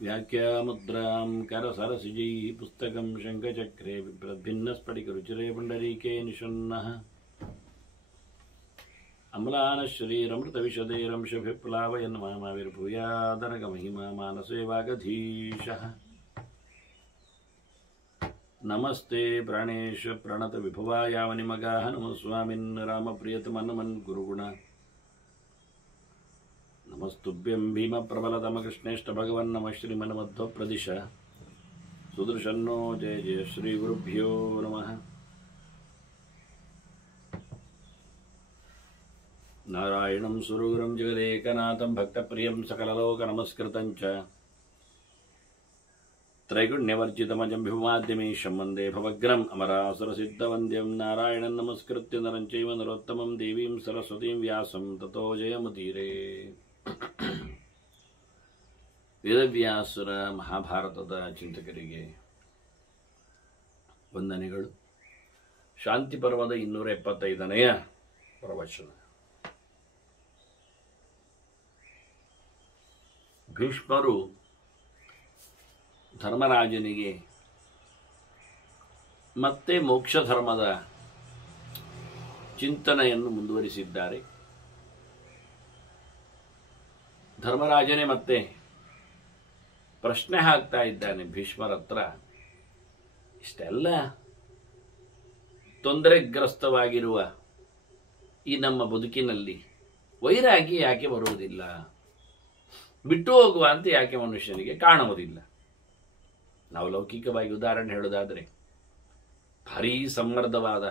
व्याख्यामुद्रां करसरसिजैः पुस्तकं शङ्खचक्रे बिभ्रद्भिन्नस्फटिकरुचिरे पुण्डरीके निषण्णः अम्लानश्रीरमृतविशदैरंशभिप्लावयन् मामाविर्भूयादनगमहिमा मानसे वागधीशः नमस्ते प्राणेश प्रणतविभवायावनिमगाः नमो स्वामिन् रामप्रियतमन्मन् गुरुगुण नमस्तुभ्यं भीमप्रबलतमकृष्णेष्ट भगवन् नमः श्रीमन्मध्वप्रदिश सुदर्शन्नो जय जय श्रीगुरुभ्यो नमः नारायणं सुरगुरुं जगदेकनाथं भक्तप्रियं सकललोकनमस्कृतं च त्रैगुण्यवर्जितमजं विभुमाद्यमीशं वन्दे भवग्रम् अमरासुरसिद्धवन्द्यं नारायणं नमस्कृत्य नरं चैव नरोत्तमं देवीं सरस्वतीं व्यासं ततो जयमुदीरे ವೇದವ್ಯಾಸರ ಮಹಾಭಾರತದ ಚಿಂತಕರಿಗೆ ವಂದನೆಗಳು. ಶಾಂತಿ ಪರ್ವದ 275ನೆಯ ಪ್ರವಚನ. ಭೀಷ್ಮರು ಧರ್ಮರಾಜನಿಗೆ ಮತ್ತೆ ಮೋಕ್ಷ ಧರ್ಮದ ಚಿಂತನೆಯನ್ನು ಮುಂದುವರಿಸಿದ್ದಾರೆ. ಧರ್ಮರಾಜನೇ ಮತ್ತೆ ಪ್ರಶ್ನೆ ಹಾಕ್ತಾ ಇದ್ದಾನೆ ಭೀಷ್ಮರ ಹತ್ರ. ಇಷ್ಟೆಲ್ಲ ತೊಂದರೆಗ್ರಸ್ತವಾಗಿರುವ ಈ ನಮ್ಮ ಬದುಕಿನಲ್ಲಿ ವೈರಾಗ್ಯ ಯಾಕೆ ಬರುವುದಿಲ್ಲ? ಬಿಟ್ಟು ಹೋಗುವ ಅಂತ ಯಾಕೆ ಮನುಷ್ಯನಿಗೆ ಕಾಣುವುದಿಲ್ಲ? ನಾವು ಲೌಕಿಕವಾಗಿ ಉದಾಹರಣೆ ಹೇಳೋದಾದರೆ, ಭಾರೀ ಸಮೃದ್ಧವಾದ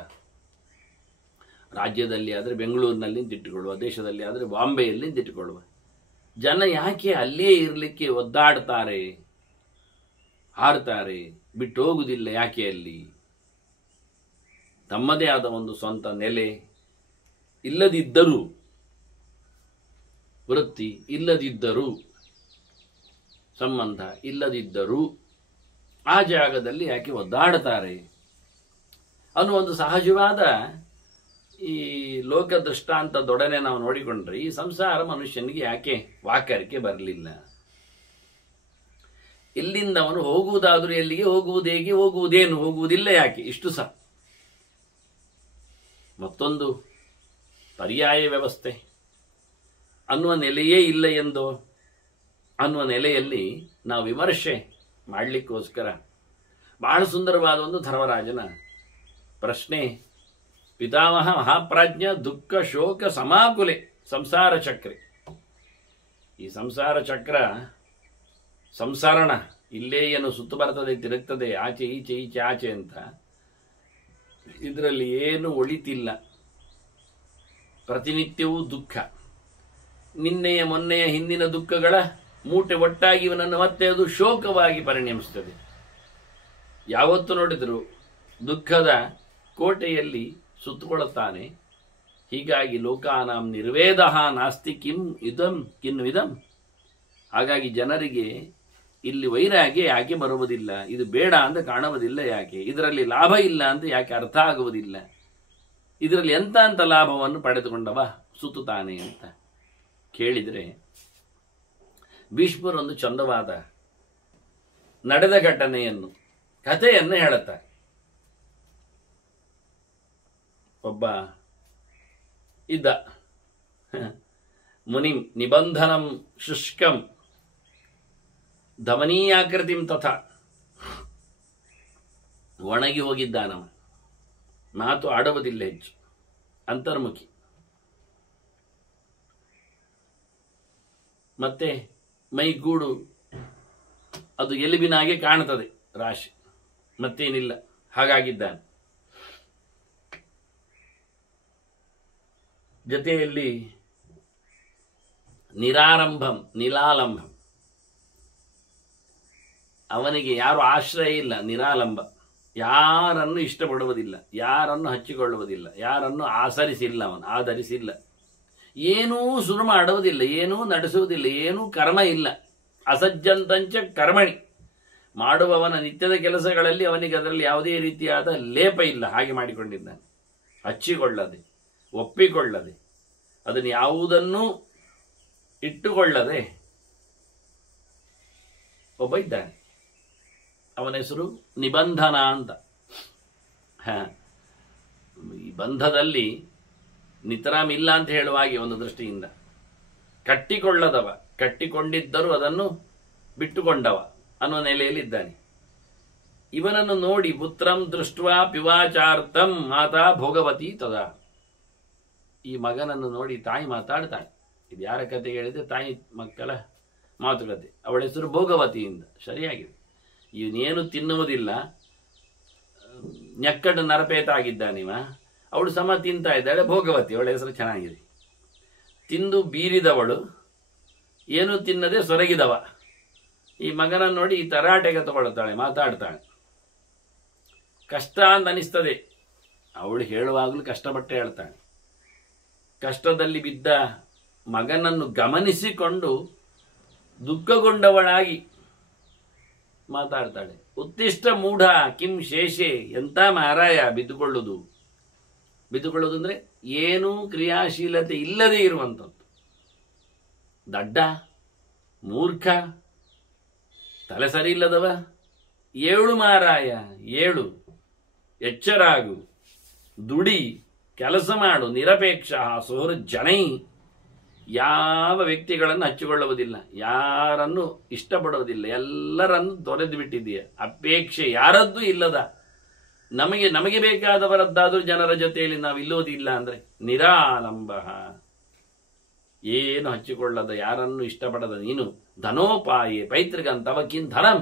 ರಾಜ್ಯದಲ್ಲಿ ಆದರೆ ಬೆಂಗಳೂರಿನಲ್ಲಿ ನಿಂತಿಟ್ಟುಕೊಳ್ಳುವ, ದೇಶದಲ್ಲಿ ಆದರೆ ಬಾಂಬೆಯಲ್ಲಿ ನಿಂತಿಟ್ಟುಕೊಳ್ಳುವ ಜನ ಯಾಕೆ ಅಲ್ಲೇ ಇರಲಿಕ್ಕೆ ಒದ್ದಾಡ್ತಾರೆ, ಹಾರ್ತಾರೆ, ಬಿಟ್ಟು ಹೋಗುವುದಿಲ್ಲ ಯಾಕೆ? ಅಲ್ಲಿ ತಮ್ಮದೇ ಆದ ಒಂದು ಸ್ವಂತ ನೆಲೆ ಇಲ್ಲದಿದ್ದರೂ, ವೃತ್ತಿ ಇಲ್ಲದಿದ್ದರೂ, ಸಂಬಂಧ ಇಲ್ಲದಿದ್ದರೂ ಆ ಜಾಗದಲ್ಲಿ ಯಾಕೆ ಒದ್ದಾಡ್ತಾರೆ ಅನ್ನೋ ಒಂದು ಸಹಜವಾದ ಈ ಲೋಕ ದೃಷ್ಟಾಂತದೊಡನೆ ನಾವು ನೋಡಿಕೊಂಡ್ರೆ ಈ ಸಂಸಾರ ಮನುಷ್ಯನಿಗೆ ಯಾಕೆ ವಾಕರಿಕೆ ಬರಲಿಲ್ಲ? ಇಲ್ಲಿಂದ ಅವನು ಹೋಗುವುದಾದರೂ ಎಲ್ಲಿಗೆ, ಹೋಗುವುದು ಹೇಗೆ, ಹೋಗುವುದೇನು, ಹೋಗುವುದಿಲ್ಲ ಯಾಕೆ? ಇಷ್ಟು ಸಹ ಮತ್ತೊಂದು ಪರ್ಯಾಯ ವ್ಯವಸ್ಥೆ ಅನ್ನುವ ನೆಲೆಯೇ ಇಲ್ಲ ಎಂದು ಅನ್ನುವ ನೆಲೆಯಲ್ಲಿ ನಾವು ವಿಮರ್ಶೆ ಮಾಡಲಿಕ್ಕೋಸ್ಕರ ಬಹಳ ಸುಂದರವಾದ ಒಂದು ಧರ್ಮರಾಜನ ಪ್ರಶ್ನೆ. ಪಿತಾಮಹ ಮಹಾಪ್ರಾಜ್ಞ ದುಃಖ ಶೋಕ ಸಮಾಕುಲೆ ಸಂಸಾರ ಚಕ್ರೆ. ಈ ಸಂಸಾರ ಚಕ್ರ ಸಂಸರಣ ಇಲ್ಲೇ ಏನು ಸುತ್ತು ಬರ್ತದೆ, ತಿರುಗ್ತದೆ, ಆಚೆ ಈಚೆ ಈಚೆ ಆಚೆ ಅಂತ. ಇದರಲ್ಲಿ ಏನು ಒಳಿತಿಲ್ಲ. ಪ್ರತಿನಿತ್ಯವೂ ದುಃಖ. ನಿನ್ನೆಯ ಮೊನ್ನೆಯ ಹಿಂದಿನ ದುಃಖಗಳ ಮೂಟೆ ಒಟ್ಟಾಗಿ ಇವನನ್ನು ಮತ್ತೆ ಅದು ಶೋಕವಾಗಿ ಪರಿಣಮಿಸುತ್ತದೆ. ಯಾವತ್ತು ನೋಡಿದರೂ ದುಃಖದ ಕೋಟೆಯಲ್ಲಿ ಸುತ್ತುಕೊಳ್ಳುತ್ತಾನೆ. ಹೀಗಾಗಿ ಲೋಕಾನಾಂ ನಿರ್ವೇದ ನಾಸ್ತಿ ಕಿಂ ಇದಂ ಕಿನ್ವಿದಂ. ಹಾಗಾಗಿ ಜನರಿಗೆ ಇಲ್ಲಿ ವೈರಾಗ್ಯ ಯಾಕೆ ಬರುವುದಿಲ್ಲ, ಇದು ಬೇಡ ಅಂತ ಕಾಣುವುದಿಲ್ಲ ಯಾಕೆ, ಇದರಲ್ಲಿ ಲಾಭ ಇಲ್ಲ ಅಂತ ಯಾಕೆ ಅರ್ಥ ಆಗುವುದಿಲ್ಲ, ಇದರಲ್ಲಿ ಎಂತ ಲಾಭವನ್ನು ಪಡೆದುಕೊಂಡವ ಸುತ್ತುತ್ತಾನೆ ಅಂತ ಕೇಳಿದರೆ ಭೀಷ್ಮರೊಂದು ಚಂದವಾದ ನಡೆದ ಘಟನೆಯನ್ನು, ಕಥೆಯನ್ನು ಹೇಳುತ್ತಾರೆ. ಒಬ್ಬ ಇದ್ದ ಮುನಿ ನಿಬಂಧನಂ ಶುಷ್ಕಂ ಧಮನೀಯಾಕೃತಿಂ ತಥಾ. ಒಣಗಿ ಹೋಗಿದ್ದಾನವ, ಮಾತು ಆಡುವುದಿಲ್ಲ ಹೆಚ್ಚು, ಅಂತರ್ಮುಖಿ. ಮತ್ತೆ ಮೈಗೂಡು ಅದು ಎಲುಬಿನಾಗೆ ಕಾಣುತ್ತದೆ, ರಾಶಿ, ಮತ್ತೇನಿಲ್ಲ, ಹಾಗಾಗಿದ್ದಾನೆ. ಜೊತೆಯಲ್ಲಿ ನಿರಾರಂಭಂ ನಿಲಾಲಂಬಂ, ಅವನಿಗೆ ಯಾರು ಆಶ್ರಯ ಇಲ್ಲ, ನಿರಾಲಂಬ, ಯಾರನ್ನು ಇಷ್ಟಪಡುವುದಿಲ್ಲ, ಯಾರನ್ನು ಹಚ್ಚಿಕೊಳ್ಳುವುದಿಲ್ಲ, ಯಾರನ್ನು ಆಸರಿಸಿಲ್ಲ, ಅವನು ಆಧರಿಸಿಲ್ಲ, ಏನೂ ಶುರು ಮಾಡುವುದಿಲ್ಲ, ಏನೂ ನಡೆಸುವುದಿಲ್ಲ, ಏನೂ ಕರ್ಮ ಇಲ್ಲ. ಅಸಜ್ಜಂತಂಚ ಕರ್ಮಣಿ, ಮಾಡುವವನ ನಿತ್ಯದ ಕೆಲಸಗಳಲ್ಲಿ ಅವನಿಗೆ ಅದರಲ್ಲಿ ಯಾವುದೇ ರೀತಿಯಾದ ಲೇಪ ಇಲ್ಲ. ಹಾಗೆ ಮಾಡಿಕೊಂಡಿದ್ದಾನೆ, ಹಚ್ಚಿಕೊಳ್ಳದೆ, ಒಪ್ಪಿಕೊಳ್ಳದೆ, ಅದನ್ನು ಯಾವುದನ್ನೂ ಇಟ್ಟುಕೊಳ್ಳದೆ ಒಬ್ಬ ಇದ್ದಾನೆ, ಅವನ ಹೆಸರು ನಿಬಂಧನ ಅಂತ. ಈ ಬಂಧದಲ್ಲಿ ನಿತರಾಮ್ ಇಲ್ಲ ಅಂತ ಹೇಳುವ ಹಾಗೆ ಒಂದು ದೃಷ್ಟಿಯಿಂದ ಕಟ್ಟಿಕೊಳ್ಳದವ, ಕಟ್ಟಿಕೊಂಡಿದ್ದರೂ ಅದನ್ನು ಬಿಟ್ಟುಕೊಂಡವ ಅನ್ನೋ ನೆಲೆಯಲ್ಲಿದ್ದಾನೆ. ಇವನನ್ನು ನೋಡಿ ಪುತ್ರಂ ದೃಷ್ಟ್ವಾ ಪಿವಾಚಾರ್ಥಂ ಮಾತಾ ಭೋಗವತಿ ತದಾ. ಈ ಮಗನನ್ನು ನೋಡಿ ತಾಯಿ ಮಾತಾಡ್ತಾಳೆ. ಇದು ಯಾರ ಕತೆ ಹೇಳಿದ್ರೆ ತಾಯಿ ಮಕ್ಕಳ ಮಾತುಕತೆ. ಅವಳ ಹೆಸರು ಭೋಗವತಿಯಿಂದ. ಸರಿಯಾಗಿದೆ. ಇವನೇನು ತಿನ್ನುವುದಿಲ್ಲ, ನೆಕ್ಕಡು ನರಪೇತ ಆಗಿದ್ದಾನಿವ. ಅವಳು ಸಮ ತಿಂತಾ ಇದ್ದಾಳೆ, ಭೋಗವತಿ. ಅವಳ ಹೆಸರು ಚೆನ್ನಾಗಿದೆ. ತಿಂದು ಬೀರಿದವಳು, ಏನು ತಿನ್ನದೆ ಸೊರಗಿದವ. ಈ ಮಗನನ್ನು ನೋಡಿ ಈ ತರಾಟೆಗೆ ತಗೊಳ್ತಾಳೆ, ಮಾತಾಡ್ತಾಳೆ. ಕಷ್ಟ ಅಂತ ಅನಿಸ್ತದೆ. ಅವಳು ಹೇಳುವಾಗಲೂ ಕಷ್ಟಪಟ್ಟೆ ಹೇಳ್ತಾಳೆ. ಕಷ್ಟದಲ್ಲಿ ಬಿದ್ದ ಮಗನನ್ನು ಗಮನಿಸಿಕೊಂಡು ದುಃಖಗೊಂಡವಳಾಗಿ ಮಾತಾಡ್ತಾಳೆ. ಉತ್ತಿಷ್ಟ ಮೂಢ ಕಿಂ ಶೇಷೆ. ಎಂತ ಮಾರಾಯ ಬಿದ್ದುಕೊಳ್ಳುವುದು. ಬಿದ್ದುಕೊಳ್ಳುವುದು ಅಂದ್ರೆ ಏನೂ ಕ್ರಿಯಾಶೀಲತೆ ಇಲ್ಲದೆ ಇರುವಂಥದ್ದು. ದಡ್ಡ, ಮೂರ್ಖ, ತಲೆ ಸರಿ ಇಲ್ಲದವ. ಏಳು ಮಾರಾಯ, ಏಳು. ಎಚ್ಚರಾಗು, ದುಡಿ, ಕೆಲಸ ಮಾಡು. ನಿರಪೇಕ್ಷ ಸುಹೃಜ್ಜನೈ. ಯಾವ ವ್ಯಕ್ತಿಗಳನ್ನು ಹಚ್ಚಿಕೊಳ್ಳುವುದಿಲ್ಲ, ಯಾರನ್ನು ಇಷ್ಟಪಡುವುದಿಲ್ಲ, ಎಲ್ಲರನ್ನು ತೊರೆದು ಬಿಟ್ಟಿದೆಯಾ. ಅಪೇಕ್ಷೆ ಯಾರದ್ದು ಇಲ್ಲದ, ನಮಗೆ ಬೇಕಾದವರದ್ದಾದರೂ ಜನರ ಜೊತೆಯಲ್ಲಿ ನಾವು ಇಲ್ಲೋದಿಲ್ಲ ಅಂದ್ರೆ ನಿರಾಲಂಬ. ಏನು ಹಚ್ಚಿಕೊಳ್ಳದ, ಯಾರನ್ನು ಇಷ್ಟಪಡದ ನೀನು. ಧನೋಪಾಯೇ ಪೈತೃಕಂತವಕ್ಕಿನ್ ಧನಂ.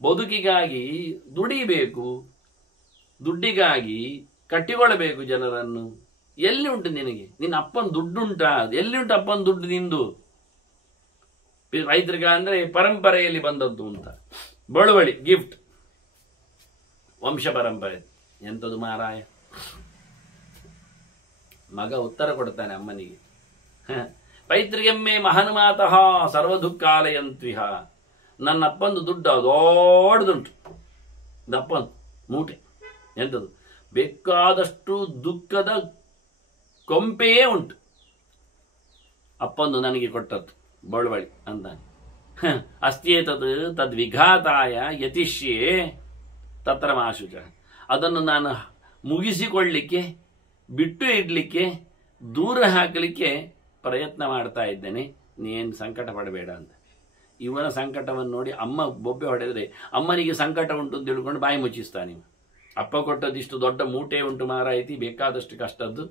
ಬದುಕಿಗಾಗಿ ದುಡಿಬೇಕು, ದುಡ್ಡಿಗಾಗಿ ಕಟ್ಟಿಕೊಳ್ಳಬೇಕು ಜನರನ್ನು. ಎಲ್ಲಿ ಉಂಟು ನಿನಗೆ? ನಿನ್ನ ಅಪ್ಪನ ದುಡ್ಡುಂಟಾ? ಎಲ್ಲಿ ಉಂಟು ಅಪ್ಪನ ದುಡ್ಡು ನಿಂದು? ಪೈತೃಕ ಅಂದ್ರೆ ಪರಂಪರೆಯಲ್ಲಿ ಬಂದದ್ದು ಅಂತ. ಬಳುವಳಿ, ಗಿಫ್ಟ್, ವಂಶ ಪರಂಪರೆ. ಎಂಥದ್ದು ಮಾರಾಯ. ಮಗ ಉತ್ತರ ಕೊಡ್ತಾನೆ ಅಮ್ಮನಿಗೆ. ಪೈತೃಕಮ್ಮೆ ಮಹನುಮಾತಃ ಸರ್ವ ದುಃಖಾಲಯಂತ್ವಿಹ. ನನ್ನ ಅಪ್ಪಂದು ದುಡ್ಡು ದೊಡ್ಡದುಂಟು. ದಪ್ಪನ್ ಮೂಟೆ. ಎಂಥದ್ದು? ಬೇಕಾದಷ್ಟು ದುಃಖದ ಕೊಂಪೆಯೇ ಉಂಟು. ಅಪ್ಪಂದು ನನಗೆ ಕೊಟ್ಟದ್ದು ಬಳುವಳಿ ಅಂತ. ಅಸ್ತ್ಯೇತದ್ ತದ್ವಿಘಾತಾಯ ಯತಿಷ್ಯೆ ತತ್ರ ಮಾಶುಚ. ಅದನ್ನು ನಾನು ಮುಗಿಸಿಕೊಳ್ಳಲಿಕ್ಕೆ, ಬಿಟ್ಟು ಇಡ್ಲಿಕ್ಕೆ, ದೂರ ಹಾಕಲಿಕ್ಕೆ ಪ್ರಯತ್ನ ಮಾಡ್ತಾ ಇದ್ದೇನೆ. ನೀನು ಸಂಕಟ ಪಡಬೇಡ ಅಂತ. ಇವನ ಸಂಕಟವನ್ನು ನೋಡಿ ಅಮ್ಮ ಬೊಬ್ಬೆ ಹೊಡೆದರೆ ಅಮ್ಮನಿಗೆ ಸಂಕಟ ಉಂಟು ಅಂತ ತಿಳ್ಕೊಂಡು ಬಾಯಿ ಮುಚ್ಚಿಸ್ತಾನೆ. ಅಪ್ಪ ಕೊಟ್ಟದಿಷ್ಟು ದೊಡ್ಡ ಮೂಟೆ ಉಂಟು ಮಾರಾಯಿತಿ, ಬೇಕಾದಷ್ಟು ಕಷ್ಟದ್ದು.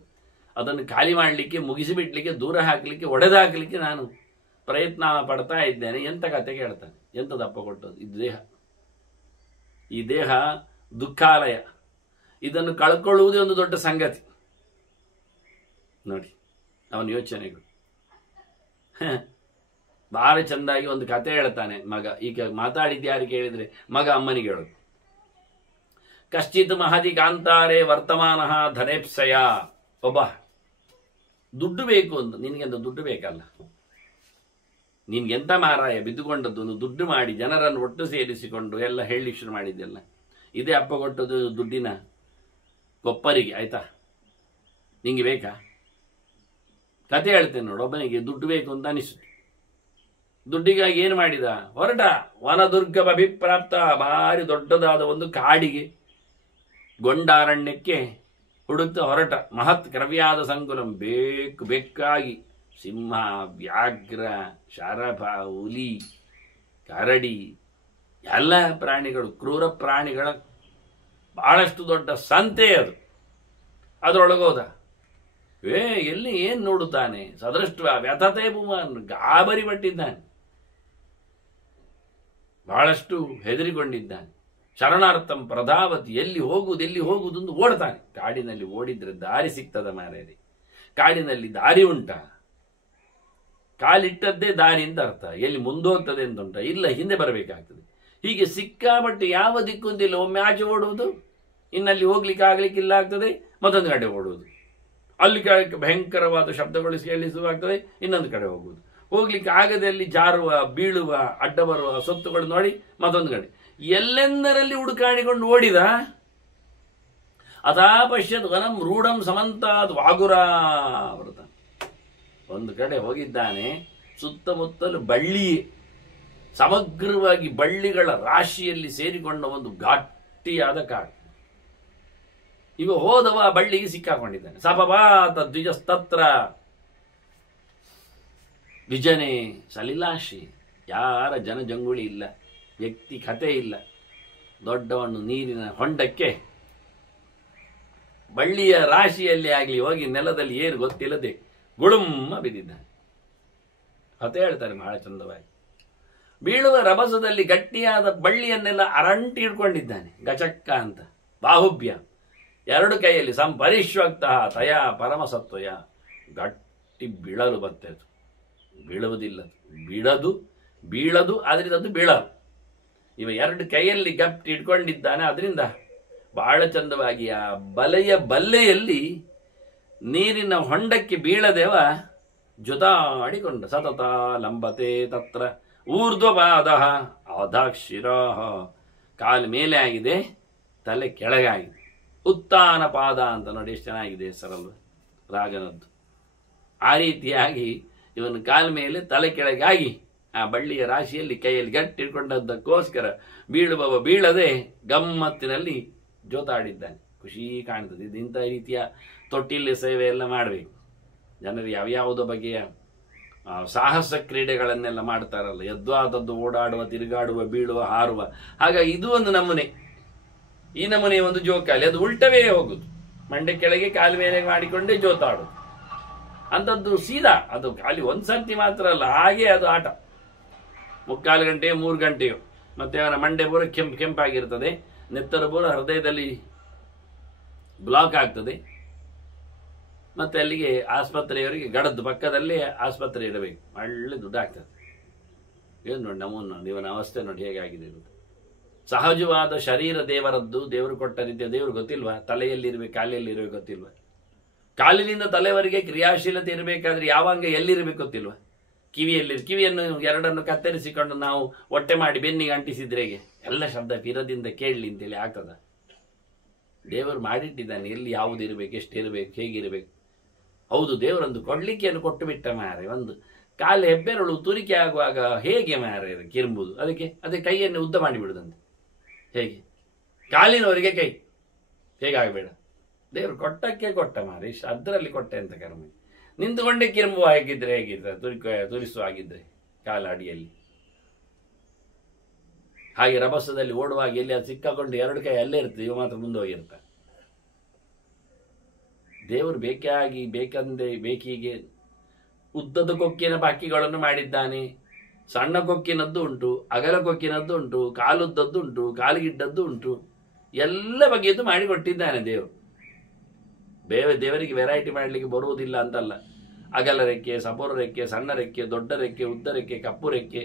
ಅದನ್ನು ಖಾಲಿ ಮಾಡಲಿಕ್ಕೆ, ಮುಗಿಸಿಬಿಡ್ಲಿಕ್ಕೆ, ದೂರ ಹಾಕಲಿಕ್ಕೆ, ಒಡೆದಾಕಲಿಕ್ಕೆ ನಾನು ಪ್ರಯತ್ನ ಪಡ್ತಾ ಇದ್ದೇನೆ. ಎಂಥ ಕತೆ ಕೇಳ್ತಾನೆ. ಎಂಥದ್ದು ಅಪ್ಪ ಕೊಟ್ಟದ್ದು? ಇದು ದೇಹ. ಈ ದೇಹ ದುಃಖಾಲಯ. ಇದನ್ನು ಕಳ್ಕೊಳ್ಳುವುದೇ ಒಂದು ದೊಡ್ಡ ಸಂಗತಿ. ನೋಡಿ ಅವನ ಯೋಚನೆಗಳು. ಭಾರಿ ಚೆಂದಾಗಿ ಒಂದು ಕತೆ ಹೇಳ್ತಾನೆ ಮಗ. ಈಗ ಮಾತಾಡಿದ್ಯಾರು ಕೇಳಿದ್ರೆ ಮಗ ಅಮ್ಮನಿಗೆ ಹೇಳೋದು. ಕಶ್ಚಿತ್ ಮಹತಿ ಕಾಂತಾರೆ ವರ್ತಮಾನ ಧನೇಪ್ಸಯ. ಒಬ್ಬ ದುಡ್ಡು ಬೇಕು ಅಂತ. ನಿನಗೆಂತ ದುಡ್ಡು ಬೇಕಲ್ಲ, ನಿನ್ಗೆಂತ ಮಾರಾಯ ಬಿದ್ದುಕೊಂಡದ್ದು. ಒಂದು ದುಡ್ಡು ಮಾಡಿ ಜನರನ್ನು ಒಟ್ಟು ಸೇರಿಸಿಕೊಂಡು ಎಲ್ಲ ಹೇಳಿ ಶುರು ಮಾಡಿದ್ದೆಲ್ಲ. ಇದೇ ಅಪ್ಪ ಕೊಟ್ಟದ್ದು ದುಡ್ಡಿನ ಕೊಪ್ಪರಿಗೆ. ಆಯ್ತಾ, ನಿಂಗೆ ಬೇಕಾ? ಕತೆ ಹೇಳ್ತೇನೆ ನೋಡು. ಒಬ್ಬನಿಗೆ ದುಡ್ಡು ಬೇಕು ಅಂತ ಅನಿಸುತ್ತೆ. ದುಡ್ಡಿಗಾಗಿ ಏನು ಮಾಡಿದ? ಹೊರಟ ವನದುರ್ಗಮ ಅಭಿಪ್ರಾಪ್ತ. ಭಾರಿ ದೊಡ್ಡದಾದ ಒಂದು ಕಾಡಿಗೆ, ಗೊಂಡಾರಣ್ಯಕ್ಕೆ ಹುಡುಕ್ತಾ ಹೊರಟ. ಮಹತ್ ಕ್ರವ್ಯಾದ ಸಂಕುಲಂ. ಬೇಕಾಗಿ ಸಿಂಹ, ವ್ಯಾಘ್ರ, ಶರಭ, ಹುಲಿ, ಕರಡಿ, ಎಲ್ಲ ಪ್ರಾಣಿಗಳು, ಕ್ರೂರ ಪ್ರಾಣಿಗಳ ಬಹಳಷ್ಟು ದೊಡ್ಡ ಸಂತೆ ಅದು. ಅದರೊಳಗೋದ. ಎಲ್ಲಿ ಏನ್ ನೋಡುತ್ತಾನೆ? ಸದೃಷ್ಟ ವ್ಯಥತೆ ಭೂಮನ್. ಗಾಬರಿ ಪಟ್ಟಿದ್ದಾನೆ, ಬಹಳಷ್ಟು ಹೆದರಿಕೊಂಡಿದ್ದಾನೆ. ಶರಣಾರ್ಥಂ ಪ್ರಧಾವತಿ. ಎಲ್ಲಿ ಹೋಗುವುದೆಂದು ಓಡ್ತಾನೆ. ಕಾಡಿನಲ್ಲಿ ಓಡಿದ್ರೆ ದಾರಿ ಸಿಗ್ತದ ಮಾರೇರಿ. ಕಾಡಿನಲ್ಲಿ ದಾರಿ ಉಂಟ? ಕಾಲಿಟ್ಟದ್ದೇ ದಾರಿ ಅಂತ ಅರ್ಥ. ಎಲ್ಲಿ ಮುಂದೋಗ್ತದೆ ಅಂತ ಉಂಟ? ಇಲ್ಲ, ಹಿಂದೆ ಬರಬೇಕಾಗ್ತದೆ. ಹೀಗೆ ಸಿಕ್ಕಾಬಟ್ಟೆ ಯಾವ ದಿಕ್ಕೊಂದಿಲ್ಲ. ಒಮ್ಮೆ ಆಚೆ ಓಡುವುದು, ಇನ್ನಲ್ಲಿ ಹೋಗ್ಲಿಕ್ಕೆ ಆಗ್ಲಿಕ್ಕಿಲ್ಲ ಆಗ್ತದೆ, ಮತ್ತೊಂದು ಕಡೆ ಓಡುವುದು. ಅಲ್ಲಿ ಭಯಂಕರವಾದ ಶಬ್ದಗಳು ಕೇಳಿಸುವಾಗ್ತದೆ, ಇನ್ನೊಂದು ಕಡೆ ಹೋಗುವುದು. ಹೋಗ್ಲಿಕ್ಕೆ ಆಗದೆ ಅಲ್ಲಿ ಜಾರುವ, ಬೀಳುವ, ಅಡ್ಡ ಬರುವ ಸೊತ್ತುಗಳು ನೋಡಿ ಮತ್ತೊಂದು ಕಡೆ. ಎಲ್ಲೆಂದರಲ್ಲಿ ಹುಡುಕಾಡಿಕೊಂಡು ಓಡಿದ. ಅಥಾ ಪಶ್ಯದ್ ವನಂ ರೂಢಂ ಸಮಂತಾದ್ ವಾಗುರಾವೃತ. ಒಂದು ಕಡೆ ಹೋಗಿದ್ದಾನೆ, ಸುತ್ತಮುತ್ತಲು ಬಳ್ಳಿ, ಸಮಗ್ರವಾಗಿ ಬಳ್ಳಿಗಳ ರಾಶಿಯಲ್ಲಿ ಸೇರಿಕೊಂಡ ಒಂದು ಗಟ್ಟಿಯಾದ ಕಾಡು. ಇವ ಹೋದವ ಬಳ್ಳಿಗೆ ಸಿಕ್ಕಾಕೊಂಡಿದ್ದಾನೆ. ಸಪಪಾತ ದ್ವಿಜಸ್ತತ್ರ ವಿಜನೆ ಸಲಿಲಾಶಿ. ಯಾರ ಜನಜಂಗುಳಿ ಇಲ್ಲ, ವ್ಯಕ್ತಿ ಕಥೆ ಇಲ್ಲ. ದೊಡ್ಡವಣ್ಣು ನೀರಿನ ಹೊಂಡಕ್ಕೆ ಬಳ್ಳಿಯ ರಾಶಿಯಲ್ಲಿ ಆಗಲಿ ಹೋಗಿ ನೆಲದಲ್ಲಿ ಏನು ಗೊತ್ತಿಲ್ಲದೆ ಗುಳುಮ್ಮ ಬಿದ್ದಿದ್ದಾನೆ. ಕಥೆ ಹೇಳ್ತಾರೆ ಬಹಳ ಚಂದವಾಗಿ. ಬೀಳುವ ರಭಸದಲ್ಲಿ ಗಟ್ಟಿಯಾದ ಬಳ್ಳಿಯನ್ನೆಲ್ಲ ಅರಂಟಿ ಹಿಡ್ಕೊಂಡಿದ್ದಾನೆ. ಗಚಕ್ಕ ಅಂತ ಬಾಹುಬ್ಯ, ಎರಡು ಕೈಯಲ್ಲಿ ಸಂಪರಿಶ್ವಕ್ತ ತಯ ಪರಮಸತ್ವಯ. ಗಟ್ಟಿ ಬೀಳಲು ಬರ್ತೇದು, ಬೀಳುವುದಿಲ್ಲ, ಬೀಳದು ಆದ್ರಿಂದ ಅದು ಬೀಳಲು. ಇವ ಎರಡು ಕೈಯಲ್ಲಿ ಗಟ್ಟಿ ಇಟ್ಕೊಂಡಿದ್ದಾನೆ. ಅದರಿಂದ ಬಹಳ ಚಂದವಾಗಿ ಆ ಬಲ್ಲೆಯಲ್ಲಿ ನೀರಿನ ಹೊಂಡಕ್ಕೆ ಬೀಳದೇವ ಜೊತಾಡಿಕೊಂಡ. ಸತತ ಲಂಬತೆ ತತ್ರ ಊರ್ಧ್ವಪಾದ ಅಧಾಕ್ಷಿರ. ಕಾಲು ಮೇಲೆ ಆಗಿದೆ, ತಲೆ ಕೆಳಗಾಗಿದೆ. ಉತ್ತಾನ ಪಾದ ಅಂತ ನೋಡಿ, ಎಷ್ಟು ಚೆನ್ನಾಗಿದೆ ಹೆಸರಲ್ವ ರಾಜನದ್ದು. ಆ ರೀತಿಯಾಗಿ ಇವನು ಕಾಲ ಮೇಲೆ ತಲೆ ಕೆಳಗಾಗಿ ಆ ಬಳ್ಳಿಯ ರಾಶಿಯಲ್ಲಿ ಕೈಯಲ್ಲಿ ಗಟ್ಟಿ ಇಟ್ಕೊಂಡದ್ದಕ್ಕೋಸ್ಕರ ಬೀಳುವವ ಬೀಳದೆ ಗಮ್ಮತ್ತಿನಲ್ಲಿ ಜೋತಾಡಿದ್ದಾನೆ. ಖುಷಿ ಕಾಣ್ತದೆ. ಇದು ಇಂಥ ರೀತಿಯ ತೊಟ್ಟಿಲಿ ಸೇವೆ ಎಲ್ಲ ಮಾಡಬೇಕು. ಜನರು ಯಾವ್ಯಾವುದೋ ಬಗೆಯ ಸಾಹಸ ಕ್ರೀಡೆಗಳನ್ನೆಲ್ಲ ಮಾಡ್ತಾರಲ್ಲ, ಯದ್ವಾದದ್ದು ಓಡಾಡುವ, ತಿರುಗಾಡುವ, ಬೀಳುವ, ಹಾರುವ. ಹಾಗಾಗಿ ಇದು ಒಂದು ನಮೂನೆ. ಈ ನಮೂನೆ ಒಂದು ಜೋಕಾಲಿ. ಅದು ಉಲ್ಟವೇ ಹೋಗುದು, ಮಂಡೆ ಕೆಳಗೆ ಕಾಲು ಮೇಲೆ ಮಾಡಿಕೊಂಡೇ ಜೋತಾಡುದು. ಅಂಥದ್ದು ಸೀದಾ ಅದು ಖಾಲಿ ಒಂದ್ಸರ್ತಿ ಮಾತ್ರ ಅಲ್ಲ, ಹಾಗೆ ಅದು ಆಟ. 3/4 ಗಂಟೆಯೋ 3 ಗಂಟೆಯೋ. ಮತ್ತೆ ಅವನ ಮಂಡೆ ಪೂರ ಕೆಂಪಾಗಿರ್ತದೆ, ನೆತ್ತರ ಪೂರ ಹೃದಯದಲ್ಲಿ ಬ್ಲಾಕ್ ಆಗ್ತದೆ. ಮತ್ತೆ ಅಲ್ಲಿಗೆ ಆಸ್ಪತ್ರೆಯವರಿಗೆ ಗಡದ್ದು ಪಕ್ಕದಲ್ಲೇ ಆಸ್ಪತ್ರೆ ಇರಬೇಕು. ಒಳ್ಳೆ ದುಡ್ಡು ಆಗ್ತದೆ. ಏನು ನೋಡಿ ನಮ್ಮನ್ನು ಇವನ ಅವಸ್ಥೆ ನೋಡಿ ಹೇಗಾಗಿದೆ ಇರುವುದು. ಸಹಜವಾದ ಶರೀರ ದೇವರದ್ದು, ದೇವರು ಕೊಟ್ಟ ರೀತಿಯ ದೇವರು ಗೊತ್ತಿಲ್ವಾ? ತಲೆಯಲ್ಲಿರ್ಬೇಕು, ಕಾಲಿಯಲ್ಲಿರ್ಬೇಕು ಗೊತ್ತಿಲ್ವಾ? ಕಾಲಿನಿಂದ ತಲೆವರೆಗೆ ಕ್ರಿಯಾಶೀಲತೆ ಇರಬೇಕಾದ್ರೆ ಯಾವಾಗ ಎಲ್ಲಿರಬೇಕು ಗೊತ್ತಿಲ್ವಾ? ಕಿವಿಯನ್ನು ಎರಡನ್ನು ಕತ್ತರಿಸಿಕೊಂಡು ನಾವು ಹೊಟ್ಟೆ ಮಾಡಿ ಬೆನ್ನಿಗೆ ಅಂಟಿಸಿದ್ರೆ ಎಲ್ಲ ಶಬ್ದ ಪಿರದಿಂದ ಕೇಳಲಿ ಅಂತೇಳಿ ಆಗ್ತದ? ದೇವರು ಮಾಡಿಟ್ಟಿದ್ದಾನೆ ಎಲ್ಲಿ ಯಾವುದು ಇರಬೇಕು, ಎಷ್ಟಿರಬೇಕು, ಹೇಗಿರಬೇಕು. ಹೌದು, ದೇವರೊಂದು ಕೊಡ್ಲಿಕ್ಕೆಯನ್ನು ಕೊಟ್ಟು ಬಿಟ್ಟ ಮಾರೆ. ಒಂದು ಕಾಲು ಹೆಬ್ಬೆರಳು ತುರಿಕೆ ಆಗುವಾಗ ಹೇಗೆ ಮಾರೆ ಕಿರುಂಬುದು? ಅದೇ ಕೈಯನ್ನು ಉದ್ದ ಮಾಡಿಬಿಡುದಂತೆ. ಹೇಗೆ ಕಾಲಿನವರಿಗೆ ಕೈ ಹೇಗಾಗಬೇಡ. ದೇವರು ಕೊಟ್ಟಕ್ಕೆ ಕೊಟ್ಟ ಮಾರೆ, ಅದರಲ್ಲಿ ಕೊಟ್ಟೆ ಅಂತ ಕರ್ಮ. ನಿಂತುಕೊಂಡೇ ಕಿರುಂಬುವ ಹೇಗಿದ್ರೆ ಹೇಗಿದ್ರೆ, ತುರಿಸುವ ಆಗಿದ್ರೆ ಕಾಲ ಅಡಿಯಲ್ಲಿ. ಹಾಗೆ ರಭಸದಲ್ಲಿ ಓಡುವಾಗ ಎಲ್ಲಿ ಅದು ಸಿಕ್ಕಾಕೊಂಡು ಎರಡು ಕೈ ಅಲ್ಲೇ ಇರ್ತದೆ, ಇವು ಮಾತ್ರ ಮುಂದೆ ಹೋಗಿರ್ತಾರೆ. ದೇವರು ಬೇಕಿಗೆ ಉದ್ದದ ಕೊಕ್ಕಿನ ಬಾಕಿಗಳನ್ನು ಮಾಡಿದ್ದಾನೆ. ಸಣ್ಣ ಕೊಕ್ಕಿನದ್ದು ಉಂಟು, ಅಗಲ ಕೊಕ್ಕಿನದ್ದು ಉಂಟು, ಕಾಲುದ್ದದ್ದು ಉಂಟು, ಕಾಲಿಗಿಡ್ಡದ್ದು ಉಂಟು. ಎಲ್ಲ ಬಗೆಯದ್ದು ಮಾಡಿಕೊಟ್ಟಿದ್ದಾನೆ ದೇವರು. ದೇವರಿಗೆ ವೆರೈಟಿ ಮಾಡಲಿಕ್ಕೆ ಬರುವುದಿಲ್ಲ ಅಂತಲ್ಲ. ಅಗಲ ರೆಕ್ಕೆ, ಸಪೋರ ರೆಕ್ಕೆ, ಸಣ್ಣ ರೆಕ್ಕೆ, ದೊಡ್ಡ ರೆಕ್ಕೆ, ಉದ್ದ ರೆಕ್ಕೆ, ಕಪ್ಪು ರೆಕ್ಕೆ,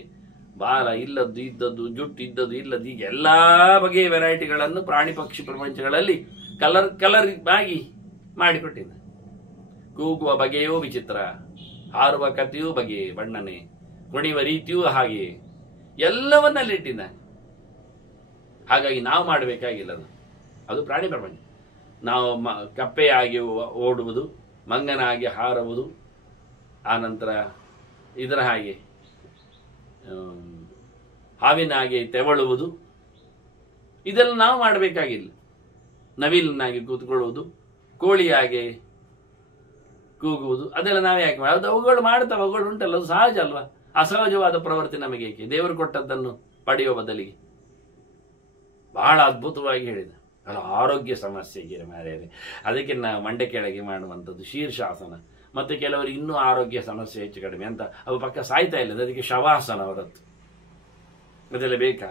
ಬಾಲ ಇಲ್ಲದ್ದು ಇದ್ದದ್ದು, ಜುಟ್ಟು ಇದ್ದದ್ದು ಇಲ್ಲದ್ದು, ಈಗ ಎಲ್ಲ ಬಗೆಯ ವೆರೈಟಿಗಳನ್ನು ಪ್ರಾಣಿ ಪಕ್ಷಿ ಪ್ರಪಂಚಗಳಲ್ಲಿ ಕಲರ್ ಆಗಿ ಮಾಡಿಕೊಟ್ಟಿದ್ದಾನೆ. ಕೂಗುವ ಬಗೆಯೂ ವಿಚಿತ್ರ, ಹಾರುವ ಕಥೆಯೂ ಬಗೆ ಬಣ್ಣನೆ, ಕುಣಿಯುವ ರೀತಿಯೂ ಹಾಗೆ, ಎಲ್ಲವನ್ನಲ್ಲಿಟ್ಟಿದ್ದಾನೆ. ಹಾಗಾಗಿ ನಾವು ಮಾಡಬೇಕಾಗಿಲ್ಲ, ಅದು ಪ್ರಾಣಿ ಪ್ರಪಂಚ. ನಾವು ಕಪ್ಪೆಯಾಗಿ ಓಡುವುದು, ಮಂಗನಾಗಿ ಹಾರುವುದು, ಆನಂತರ ಇದರ ಹಾಗೆ ಹಾವಿನಾಗಿ ತೆವಳುವುದು, ಇದೆಲ್ಲ ನಾವು ಮಾಡಬೇಕಾಗಿಲ್ಲ. ನವಿಲಿನಾಗಿ ಕೂತ್ಕೊಳ್ಳುವುದು, ಕೋಳಿಯಾಗಿ ಕೂಗುವುದು, ಅದೆಲ್ಲ ನಾವೇ ಯಾಕೆ ಮಾಡಿ? ಅದು ಅವುಗಳು ಮಾಡ್ತಾವೆ, ಅವುಗಳು ಉಂಟಲ್ಲ, ಅದು ಸಹಜ ಅಲ್ವಾ? ಅಸಹಜವಾದ ಪ್ರವೃತ್ತಿ ನಮಗೆ ಏಕೆ? ದೇವರು ಕೊಟ್ಟದ್ದನ್ನು ಪಡೆಯುವ ಬದಲಿಗೆ ಬಹಳ ಅದ್ಭುತವಾಗಿ ಹೇಳಿದ. ಅದು ಆರೋಗ್ಯ ಸಮಸ್ಯೆಗೆ ಮಾರ್ಯಾರೆ. ಅದಕ್ಕೆ ನಾವು ಮಂಡೆ ಕೆಳಗೆ ಮಾಡುವಂಥದ್ದು ಶೀರ್ಷಾಸನ. ಮತ್ತೆ ಕೆಲವರು ಇನ್ನೂ ಆರೋಗ್ಯ ಸಮಸ್ಯೆ ಹೆಚ್ಚು ಕಡಿಮೆ ಅಂತ ಅವು ಪಕ್ಕ ಸಾಯ್ತಾ ಇಲ್ಲ, ಅದಕ್ಕೆ ಶವಾಸನ ಅವರದ್ದು. ಅದೆಲ್ಲ ಬೇಕಾ?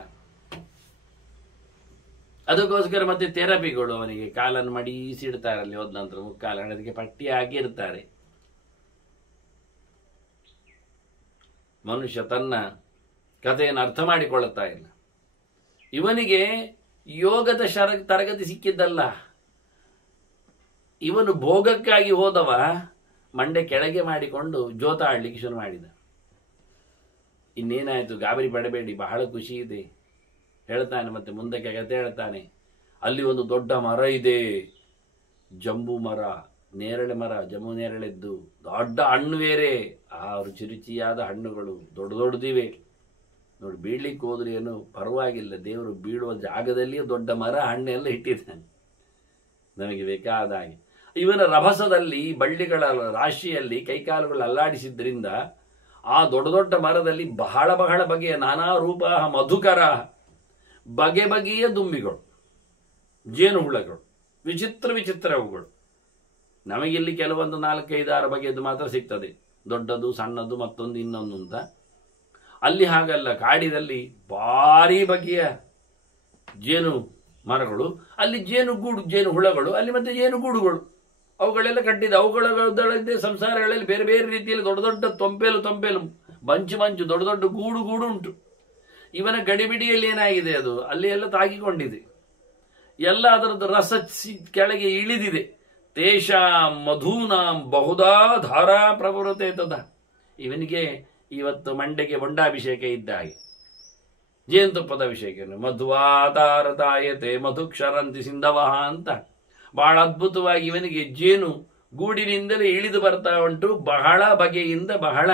ಅದಕ್ಕೋಸ್ಕರ ಮತ್ತೆ ಥೆರಪಿಗಳು. ಅವನಿಗೆ ಕಾಲನ್ನು ಮಡೀಸಿಡ್ತಾರೆ, ಅಲ್ಲಿ ಹೋದ ನಂತರ ಮುಕ್ಕಾಲ ಅದಕ್ಕೆ ಪಟ್ಟಿ ಹಾಕಿ ಇರ್ತಾರೆ. ಮನುಷ್ಯ ತನ್ನ ಕಥೆಯನ್ನು ಅರ್ಥ ಮಾಡಿಕೊಳ್ಳುತ್ತಾ ಇಲ್ಲ. ಇವನಿಗೆ ಯೋಗದ ತರಗತಿ ಸಿಕ್ಕಿದ್ದಲ್ಲ, ಇವನು ಭೋಗಕ್ಕಾಗಿ ಹೋದವ ಮಂಡೆ ಕೆಳಗೆ ಮಾಡಿಕೊಂಡು ಜೋತ ಆಡ್ಲಿಕ್ಕೆ ಶುರು ಮಾಡಿದ. ಇನ್ನೇನಾಯ್ತು? ಗಾಬರಿ ಪಡಬೇಡಿ, ಬಹಳ ಖುಷಿ ಇದೆ ಹೇಳ್ತಾನೆ. ಮತ್ತೆ ಮುಂದಕ್ಕೆ ಕತೆ ಹೇಳ್ತಾನೆ. ಅಲ್ಲಿ ಒಂದು ದೊಡ್ಡ ಮರ ಇದೆ, ಜಂಬೂ ಮರ, ನೇರಳೆ ಮರ, ಜಂಬೂ ನೇರಳೆದ್ದು ದೊಡ್ಡ ಹಣ್ಣು ಬೇರೆ. ಆ ರುಚಿಯಾದ ಹಣ್ಣುಗಳು ದೊಡ್ಡದಿವೆ. ನೋಡಿ, ಬೀಳ್ಲಿಕ್ಕೆ ಹೋದ್ರೆ ಏನು ಪರವಾಗಿಲ್ಲ, ದೇವರು ಬೀಳುವ ಜಾಗದಲ್ಲಿಯೂ ದೊಡ್ಡ ಮರ ಹಣ್ಣೆಲ್ಲ ಇಟ್ಟಿದ್ದಾನೆ ನಮಗೆ ಬೇಕಾದ ಹಾಗೆ. ಇವನ ರಭಸದಲ್ಲಿ ಬಳ್ಳಿಗಳ ರಾಶಿಯಲ್ಲಿ ಕೈಕಾಲುಗಳು ಅಲ್ಲಾಡಿಸಿದ್ರಿಂದ ಆ ದೊಡ್ಡ ದೊಡ್ಡ ಮರದಲ್ಲಿ ಬಹಳ ಬಹಳ ಬಗೆಯ ನಾನಾ ರೂಪ ಮಧುಕರ, ಬಗೆ ಬಗೆಯ ದುಂಬಿಗಳು, ಜೇನುಹುಳಗಳು, ವಿಚಿತ್ರ ವಿಚಿತ್ರವುಗಳು. ನಮಗಿಲ್ಲಿ ಕೆಲವೊಂದು 4-5-6 ಬಗೆಯದು ಮಾತ್ರ ಸಿಗ್ತದೆ, ದೊಡ್ಡದು ಸಣ್ಣದು ಮತ್ತೊಂದು ಇನ್ನೊಂದು ಅಂತ. ಅಲ್ಲಿ ಹಾಗಲ್ಲ, ಕಾಡಿನಲ್ಲಿ ಭಾರಿ ಬಗೆಯ ಜೇನು ಮರಗಳು, ಅಲ್ಲಿ ಜೇನು ಹುಳಗಳು, ಅಲ್ಲಿ ಮತ್ತೆ ಜೇನುಗೂಡುಗಳು, ಅವುಗಳೆಲ್ಲ ಕಟ್ಟಿದೆ. ಅವುಗಳದ್ದೇ ಸಂಸಾರಗಳಲ್ಲಿ ಬೇರೆ ಬೇರೆ ರೀತಿಯಲ್ಲಿ ದೊಡ್ಡ ದೊಡ್ಡ ತೊಂಪೇಲು ಮಂಚು ದೊಡ್ಡ ದೊಡ್ಡ ಗೂಡು ಉಂಟು. ಇವನ ಗಡಿಬಿಡಿಯಲ್ಲಿ ಏನಾಗಿದೆ, ಅದು ಅಲ್ಲಿ ಎಲ್ಲ ತಾಗಿಕೊಂಡಿದೆ, ಎಲ್ಲ ಅದರದ್ದು ರಸ ಕೆಳಗೆ ಇಳಿದಿದೆ. ತೇಷಾಂ ಮಧೂನಾಂ ಬಹುದಾ ಧಾರಾ ಪ್ರವೃತೆ ತದ. ಇವನಿಗೆ ಇವತ್ತು ಮಂಡೆಗೆ ಬೊಂಡಾಭಿಷೇಕ ಇದ್ದ ಹಾಗೆ, ಜೇನುತುಪ್ಪದ ಅಭಿಷೇಕ. ಮಧ್ವಾತಾರತಾಯತೆ ಮಧುಕ್ಷರಂತಿ ಸಿಂಧವಹ ಅಂತ ಬಹಳ ಅದ್ಭುತವಾಗಿ ಇವನಿಗೆ ಜೇನು ಗೂಡಿನಿಂದಲೇ ಇಳಿದು ಬರ್ತಾ ಉಂಟು. ಬಹಳ ಬಗೆಯಿಂದ ಬಹಳ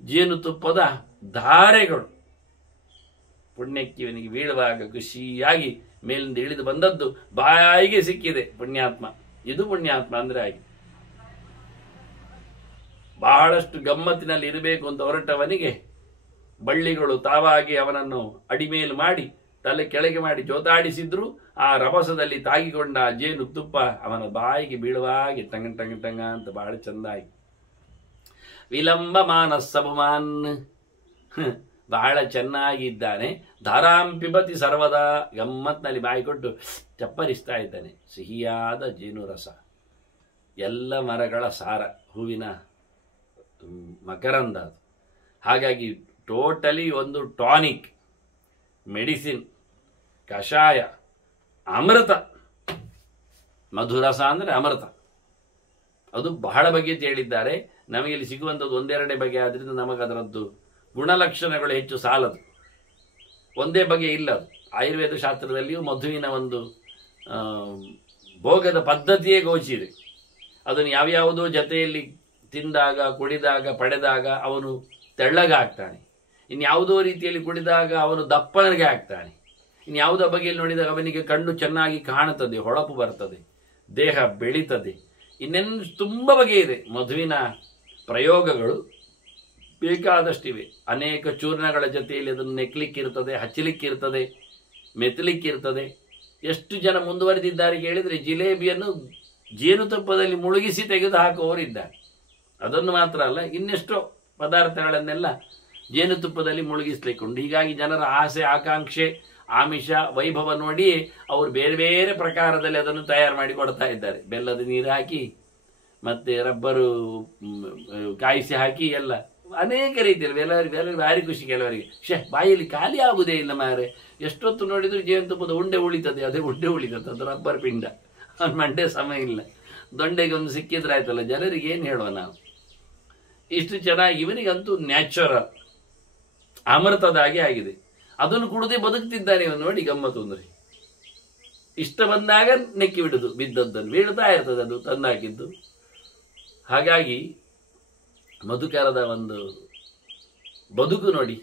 ಜೇನುತುಪ್ಪದ ಧಾರೆಗಳು. ಪುಣ್ಯಕ್ಕೆ ಇವನಿಗೆ ಬೀಳುವಾಗ ಖುಷಿಯಾಗಿ ಮೇಲಿಂದ ಇಳಿದು ಬಂದದ್ದು ಬಾಯಿಗೆ ಸಿಕ್ಕಿದೆ. ಪುಣ್ಯಾತ್ಮ, ಇದು ಪುಣ್ಯಾತ್ಮ ಅಂದ್ರೆ ಹಾಗೆ. ಬಹಳಷ್ಟು ಗಮ್ಮತ್ತಿನಲ್ಲಿ ಇರಬೇಕು ಅಂತ ಹೊರಟವನಿಗೆ ಬಳ್ಳಿಗಳು ತಾವಾಗಿ ಅವನನ್ನು ಅಡಿಮೇಲು ಮಾಡಿ ತಲೆ ಕೆಳಗೆ ಮಾಡಿ ಜೋತಾಡಿಸಿದ್ರು. ಆ ರಭಸದಲ್ಲಿ ತಾಗಿಕೊಂಡ ಜೇನು ತುಪ್ಪ ಅವನ ಬಾಯಿಗೆ ಬೀಳುವಾಗಿ ಟಂಗ ಟಂಗ ಟಂಗ ಅಂತ ಬಹಳ ಚಂದಾಗಿ. ವಿಲಂಬ ಮಾನಸ್ಸಭುಮಾನ್, ಬಹಳ ಚೆನ್ನಾಗಿದ್ದಾನೆ. ಧಾರಾಂ ಪಿಬತಿ ಸರ್ವದಾ, ಗಮ್ಮತ್ನಲ್ಲಿ ಬಾಯಿ ಕೊಟ್ಟು ಚಪ್ಪರಿಸ್ತಾ ಇದ್ದಾನೆ. ಸಿಹಿಯಾದ ಜೇನು ರಸ, ಎಲ್ಲ ಮರಗಳ ಸಾರ, ಹೂವಿನ ಮಕರಂದ ಅದು. ಹಾಗಾಗಿ ಟೋಟಲಿ ಒಂದು ಟಾನಿಕ್, ಮೆಡಿಸಿನ್, ಕಷಾಯ, ಅಮೃತ. ಮಧುರಸ ಅಂದರೆ ಅಮೃತ. ಅದು ಬಹಳ ಬಗೆಯ ಹೇಳಿದ್ದಾರೆ. ನಮಗೆ ಇಲ್ಲಿ ಸಿಗುವಂಥದ್ದು 1-2 ಬಗೆ ಆದ್ರಿಂದ ನಮಗೆ ಅದರದ್ದು ಗುಣಲಕ್ಷಣಗಳು ಹೆಚ್ಚು ಸಾಲದು. ಒಂದೇ ಬಗೆ ಇಲ್ಲ ಅದು. ಆಯುರ್ವೇದ ಶಾಸ್ತ್ರದಲ್ಲಿಯೂ ಮಧುವಿನ ಒಂದು ಭೋಗದ ಪದ್ಧತಿಯೇ ಗೋಚಿದೆ. ಅದನ್ನು ಯಾವ್ಯಾವುದೋ ಜೊತೆಯಲ್ಲಿ ತಿಂದಾಗ, ಕುಡಿದಾಗ, ಪಡೆದಾಗ ಅವನು ತೆಳ್ಳಗಾಗ್ತಾನೆ. ಇನ್ಯಾವುದೋ ರೀತಿಯಲ್ಲಿ ಕುಡಿದಾಗ ಅವನು ದಪ್ಪನಿಗೆ ಆಗ್ತಾನೆ. ಇನ್ಯಾವುದೋ ಬಗೆಯಲ್ಲಿ ನೋಡಿದಾಗ ಅವನಿಗೆ ಕಣ್ಣು ಚೆನ್ನಾಗಿ ಕಾಣುತ್ತದೆ, ಹೊಳಪು ಬರ್ತದೆ, ದೇಹ ಬೆಳೀತದೆ. ಇನ್ನೇನು ತುಂಬ ಬಗೆ ಇದೆ. ಮಧುವಿನ ಪ್ರಯೋಗಗಳು ಬೇಕಾದಷ್ಟಿವೆ. ಅನೇಕ ಚೂರ್ಣಗಳ ಜೊತೆಯಲ್ಲಿ ಅದನ್ನು ನೆಕ್ಲಿಕ್ಕಿರ್ತದೆ, ಹಚ್ಚಲಿಕ್ಕಿರ್ತದೆ, ಮೆತ್ತಲಿಕ್ಕಿರ್ತದೆ. ಎಷ್ಟು ಜನ ಮುಂದುವರೆದಿದ್ದಾರೆ ಕೇಳಿದರೆ ಜಿಲೇಬಿಯನ್ನು ಜೇನುತುಪ್ಪದಲ್ಲಿ ಮುಳುಗಿಸಿ ತೆಗೆದು ಹಾಕುವವರಿದ್ದಾರೆ. ಅದನ್ನು ಮಾತ್ರ ಅಲ್ಲ, ಇನ್ನೆಷ್ಟೋ ಪದಾರ್ಥಗಳನ್ನೆಲ್ಲ ಜೇನುತುಪ್ಪದಲ್ಲಿ ಮುಳುಗಿಸ್ಲಿಕ್ಕುಂಟು. ಹೀಗಾಗಿ ಜನರ ಆಸೆ, ಆಕಾಂಕ್ಷೆ, ಆಮಿಷ, ವೈಭವ ನೋಡಿ ಅವರು ಬೇರೆ ಬೇರೆ ಪ್ರಕಾರದಲ್ಲಿ ಅದನ್ನು ತಯಾರು ಮಾಡಿ ಕೊಡ್ತಾ ಇದ್ದಾರೆ. ಬೆಲ್ಲದ ನೀರು ಹಾಕಿ, ಮತ್ತೆ ರಬ್ಬರು ಕಾಯಿಸಿ ಹಾಕಿ, ಎಲ್ಲ ಅನೇಕ ರೀತಿಯಲ್ಲಿ ಎಲ್ಲರಿಗೆ ಭಾರಿ ಖುಷಿ. ಕೆಲವರಿಗೆ ಬಾಯಲ್ಲಿ ಖಾಲಿ ಆಗುವುದೇ ಇಲ್ಲ ಮಾರೆ, ಎಷ್ಟೊತ್ತು ನೋಡಿದ್ರು ಜೇನುತುಪ್ಪದ ಉಂಡೆ ಉಳಿತದೆ, ಅದೇ ಉಂಡೆ ಉಳಿತದೆ, ಅದು ರಬ್ಬರ್ ಪಿಂಡ. ಅವ್ನ ಮಂಡೆ ಸಮಯ ಇಲ್ಲ, ದೊಂಡೆಗೆ ಒಂದು ಸಿಕ್ಕಿದ್ರೆ ಆಯ್ತಲ್ಲ. ಜನರಿಗೆ ಏನು ಹೇಳುವ ನಾವು? ಇಷ್ಟು ಚೆನ್ನಾಗಿ ಇವನಿಗಂತೂ ನ್ಯಾಚುರಲ್ ಅಮೃತದಾಗಿ ಆಗಿದೆ. ಅದನ್ನು ಕುಡದೆ ಬದುಕ್ತಿದ್ದಾನೆ ಇವನು. ನೋಡಿ ಗಮ್ಮತ್ತು ಅಂದ್ರೆ, ಇಷ್ಟ ಬಂದಾಗ ನೆಕ್ಕಿ ಬಿಡುದು, ಬಿದ್ದದ್ದನ್ನು ಬೀಳ್ತಾ ಇರ್ತದೆ ಅದು ತಂದಾಕಿದ್ದು. ಹಾಗಾಗಿ ಮಧುಕರದ ಒಂದು ಬದುಕು ನೋಡಿ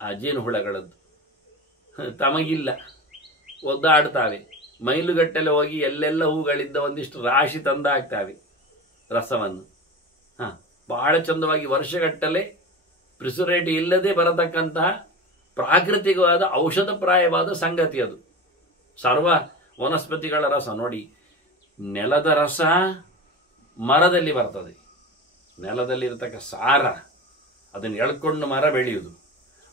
ಆ ಜೇನು ಹುಳಗಳದ್ದು. ತಮಗಿಲ್ಲ, ಒದ್ದಾಡ್ತಾವೆ, ಮೈಲುಗಟ್ಟಲೆ ಹೋಗಿ ಎಲ್ಲೆಲ್ಲ ಹೂಗಳಿದ್ದ ಒಂದಿಷ್ಟು ರಾಶಿ ತಂದಾಕ್ತಾವೆ ರಸವನ್ನು. ಬಹಳ ಚಂದವಾಗಿ ವರ್ಷಗಟ್ಟಲೆ ಪ್ರಿಸರ್ವೇಟಿವ್ ಇಲ್ಲದೆ ಬರತಕ್ಕಂತಹ ಪ್ರಾಕೃತಿಕವಾದ ಔಷಧಪ್ರಾಯವಾದ ಸಂಗತಿ ಅದು. ಸರ್ವ ವನಸ್ಪತಿಗಳ ರಸ ನೋಡಿ. ನೆಲದ ರಸ ಮರದಲ್ಲಿ ಬರ್ತದೆ, ನೆಲದಲ್ಲಿರತಕ್ಕ ಸಾರ ಅದನ್ನು ಎಳ್ಕೊಂಡು ಮರ ಬೆಳೆಯುವುದು.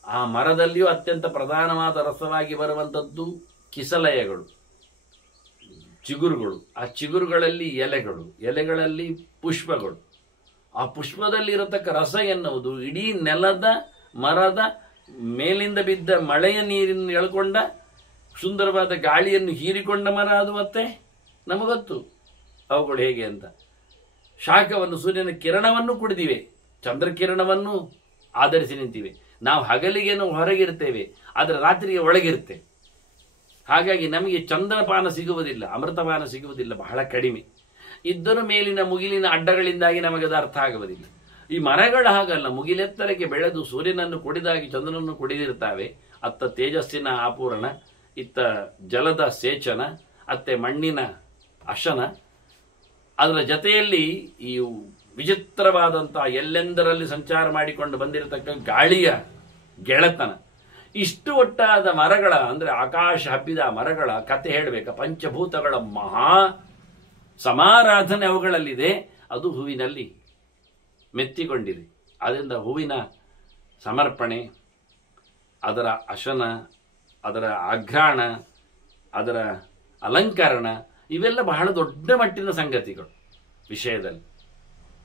ಆ ಮರದಲ್ಲಿಯೂ ಅತ್ಯಂತ ಪ್ರಧಾನವಾದ ರಸವಾಗಿ ಬರುವಂಥದ್ದು ಕಿಸಲಯಗಳು, ಚಿಗುರುಗಳು. ಆ ಚಿಗುರುಗಳಲ್ಲಿ ಎಲೆಗಳು, ಎಲೆಗಳಲ್ಲಿ ಪುಷ್ಪಗಳು. ಆ ಪುಷ್ಪದಲ್ಲಿ ಇರತಕ್ಕ ರಸ ಎನ್ನುವುದು ಇಡೀ ನೆಲದ ಮರದ ಮೇಲಿಂದ ಬಿದ್ದ ಮಳೆಯ ನೀರನ್ನು ಎಳ್ಕೊಂಡ ಸುಂದರವಾದ ಗಾಳಿಯನ್ನು ಹೀರಿಕೊಂಡ ಮರ ಅದು. ಮತ್ತೆ ನಮಗೊತ್ತು ಅವುಗಳು ಹೇಗೆ ಅಂತ. ಶಾಖವನ್ನು, ಸೂರ್ಯನ ಕಿರಣವನ್ನು ಕುಡಿದಿವೆ, ಚಂದ್ರಕಿರಣವನ್ನು ಆಧರಿಸಿ ನಿಂತಿವೆ. ನಾವು ಹಗಲಿಗೇನು ಹೊರಗಿರ್ತೇವೆ, ಆದರೆ ರಾತ್ರಿಗೆ ಒಳಗಿರುತ್ತೆ. ಹಾಗಾಗಿ ನಮಗೆ ಚಂದ್ರಪಾನ ಸಿಗುವುದಿಲ್ಲ, ಅಮೃತಪಾನ ಸಿಗುವುದಿಲ್ಲ, ಬಹಳ ಕಡಿಮೆ. ಇದ್ದರೂ ಮೇಲಿನ ಮುಗಿಲಿನ ಅಡ್ಡಗಳಿಂದಾಗಿ ನಮಗೆ ಅದು ಅರ್ಥ ಆಗುವುದಿಲ್ಲ. ಈ ಮರಗಳು ಹಾಗಲ್ಲ, ಮುಗಿಲೆತ್ತರಕ್ಕೆ ಬೆಳೆದು ಸೂರ್ಯನನ್ನು ಕುಡಿದಾಗಿ ಚಂದ್ರನನ್ನು ಕುಡಿದಿರ್ತಾವೆ. ಅತ್ತ ತೇಜಸ್ಸಿನ ಆಪೂರಣ, ಇತ್ತ ಜಲದ ಸೇಚನ, ಅತ್ತೆ ಮಣ್ಣಿನ ಅಶನ. ಅದರ ಜೊತೆಯಲ್ಲಿ ಈ ವಿಚಿತ್ರವಾದಂತಹ ಎಲ್ಲೆಂದರಲ್ಲಿ ಸಂಚಾರ ಮಾಡಿಕೊಂಡು ಬಂದಿರತಕ್ಕ ಗಾಳಿಯ ಗೆಳೆತನ. ಇಷ್ಟು ಒಟ್ಟಾದ ಮರಗಳ, ಅಂದ್ರೆ ಆಕಾಶ ಹಬ್ಬಿದ ಮರಗಳ ಕತೆ ಹೇಳಬೇಕಾ? ಪಂಚಭೂತಗಳ ಮಹಾ ಸಮಾರಾಧನೆ ಅವುಗಳಲ್ಲಿದೆ. ಅದು ಹೂವಿನಲ್ಲಿ ಮೆತ್ತಿಕೊಂಡಿದೆ. ಆದ್ದರಿಂದ ಹೂವಿನ ಸಮರ್ಪಣೆ, ಅದರ ಅಶನ, ಅದರ ಆಘ್ರಾಣ, ಅದರ ಅಲಂಕರಣ ಇವೆಲ್ಲ ಬಹಳ ದೊಡ್ಡ ಮಟ್ಟಿನ ಸಂಗತಿಗಳು ವಿಷಯದಲ್ಲಿ.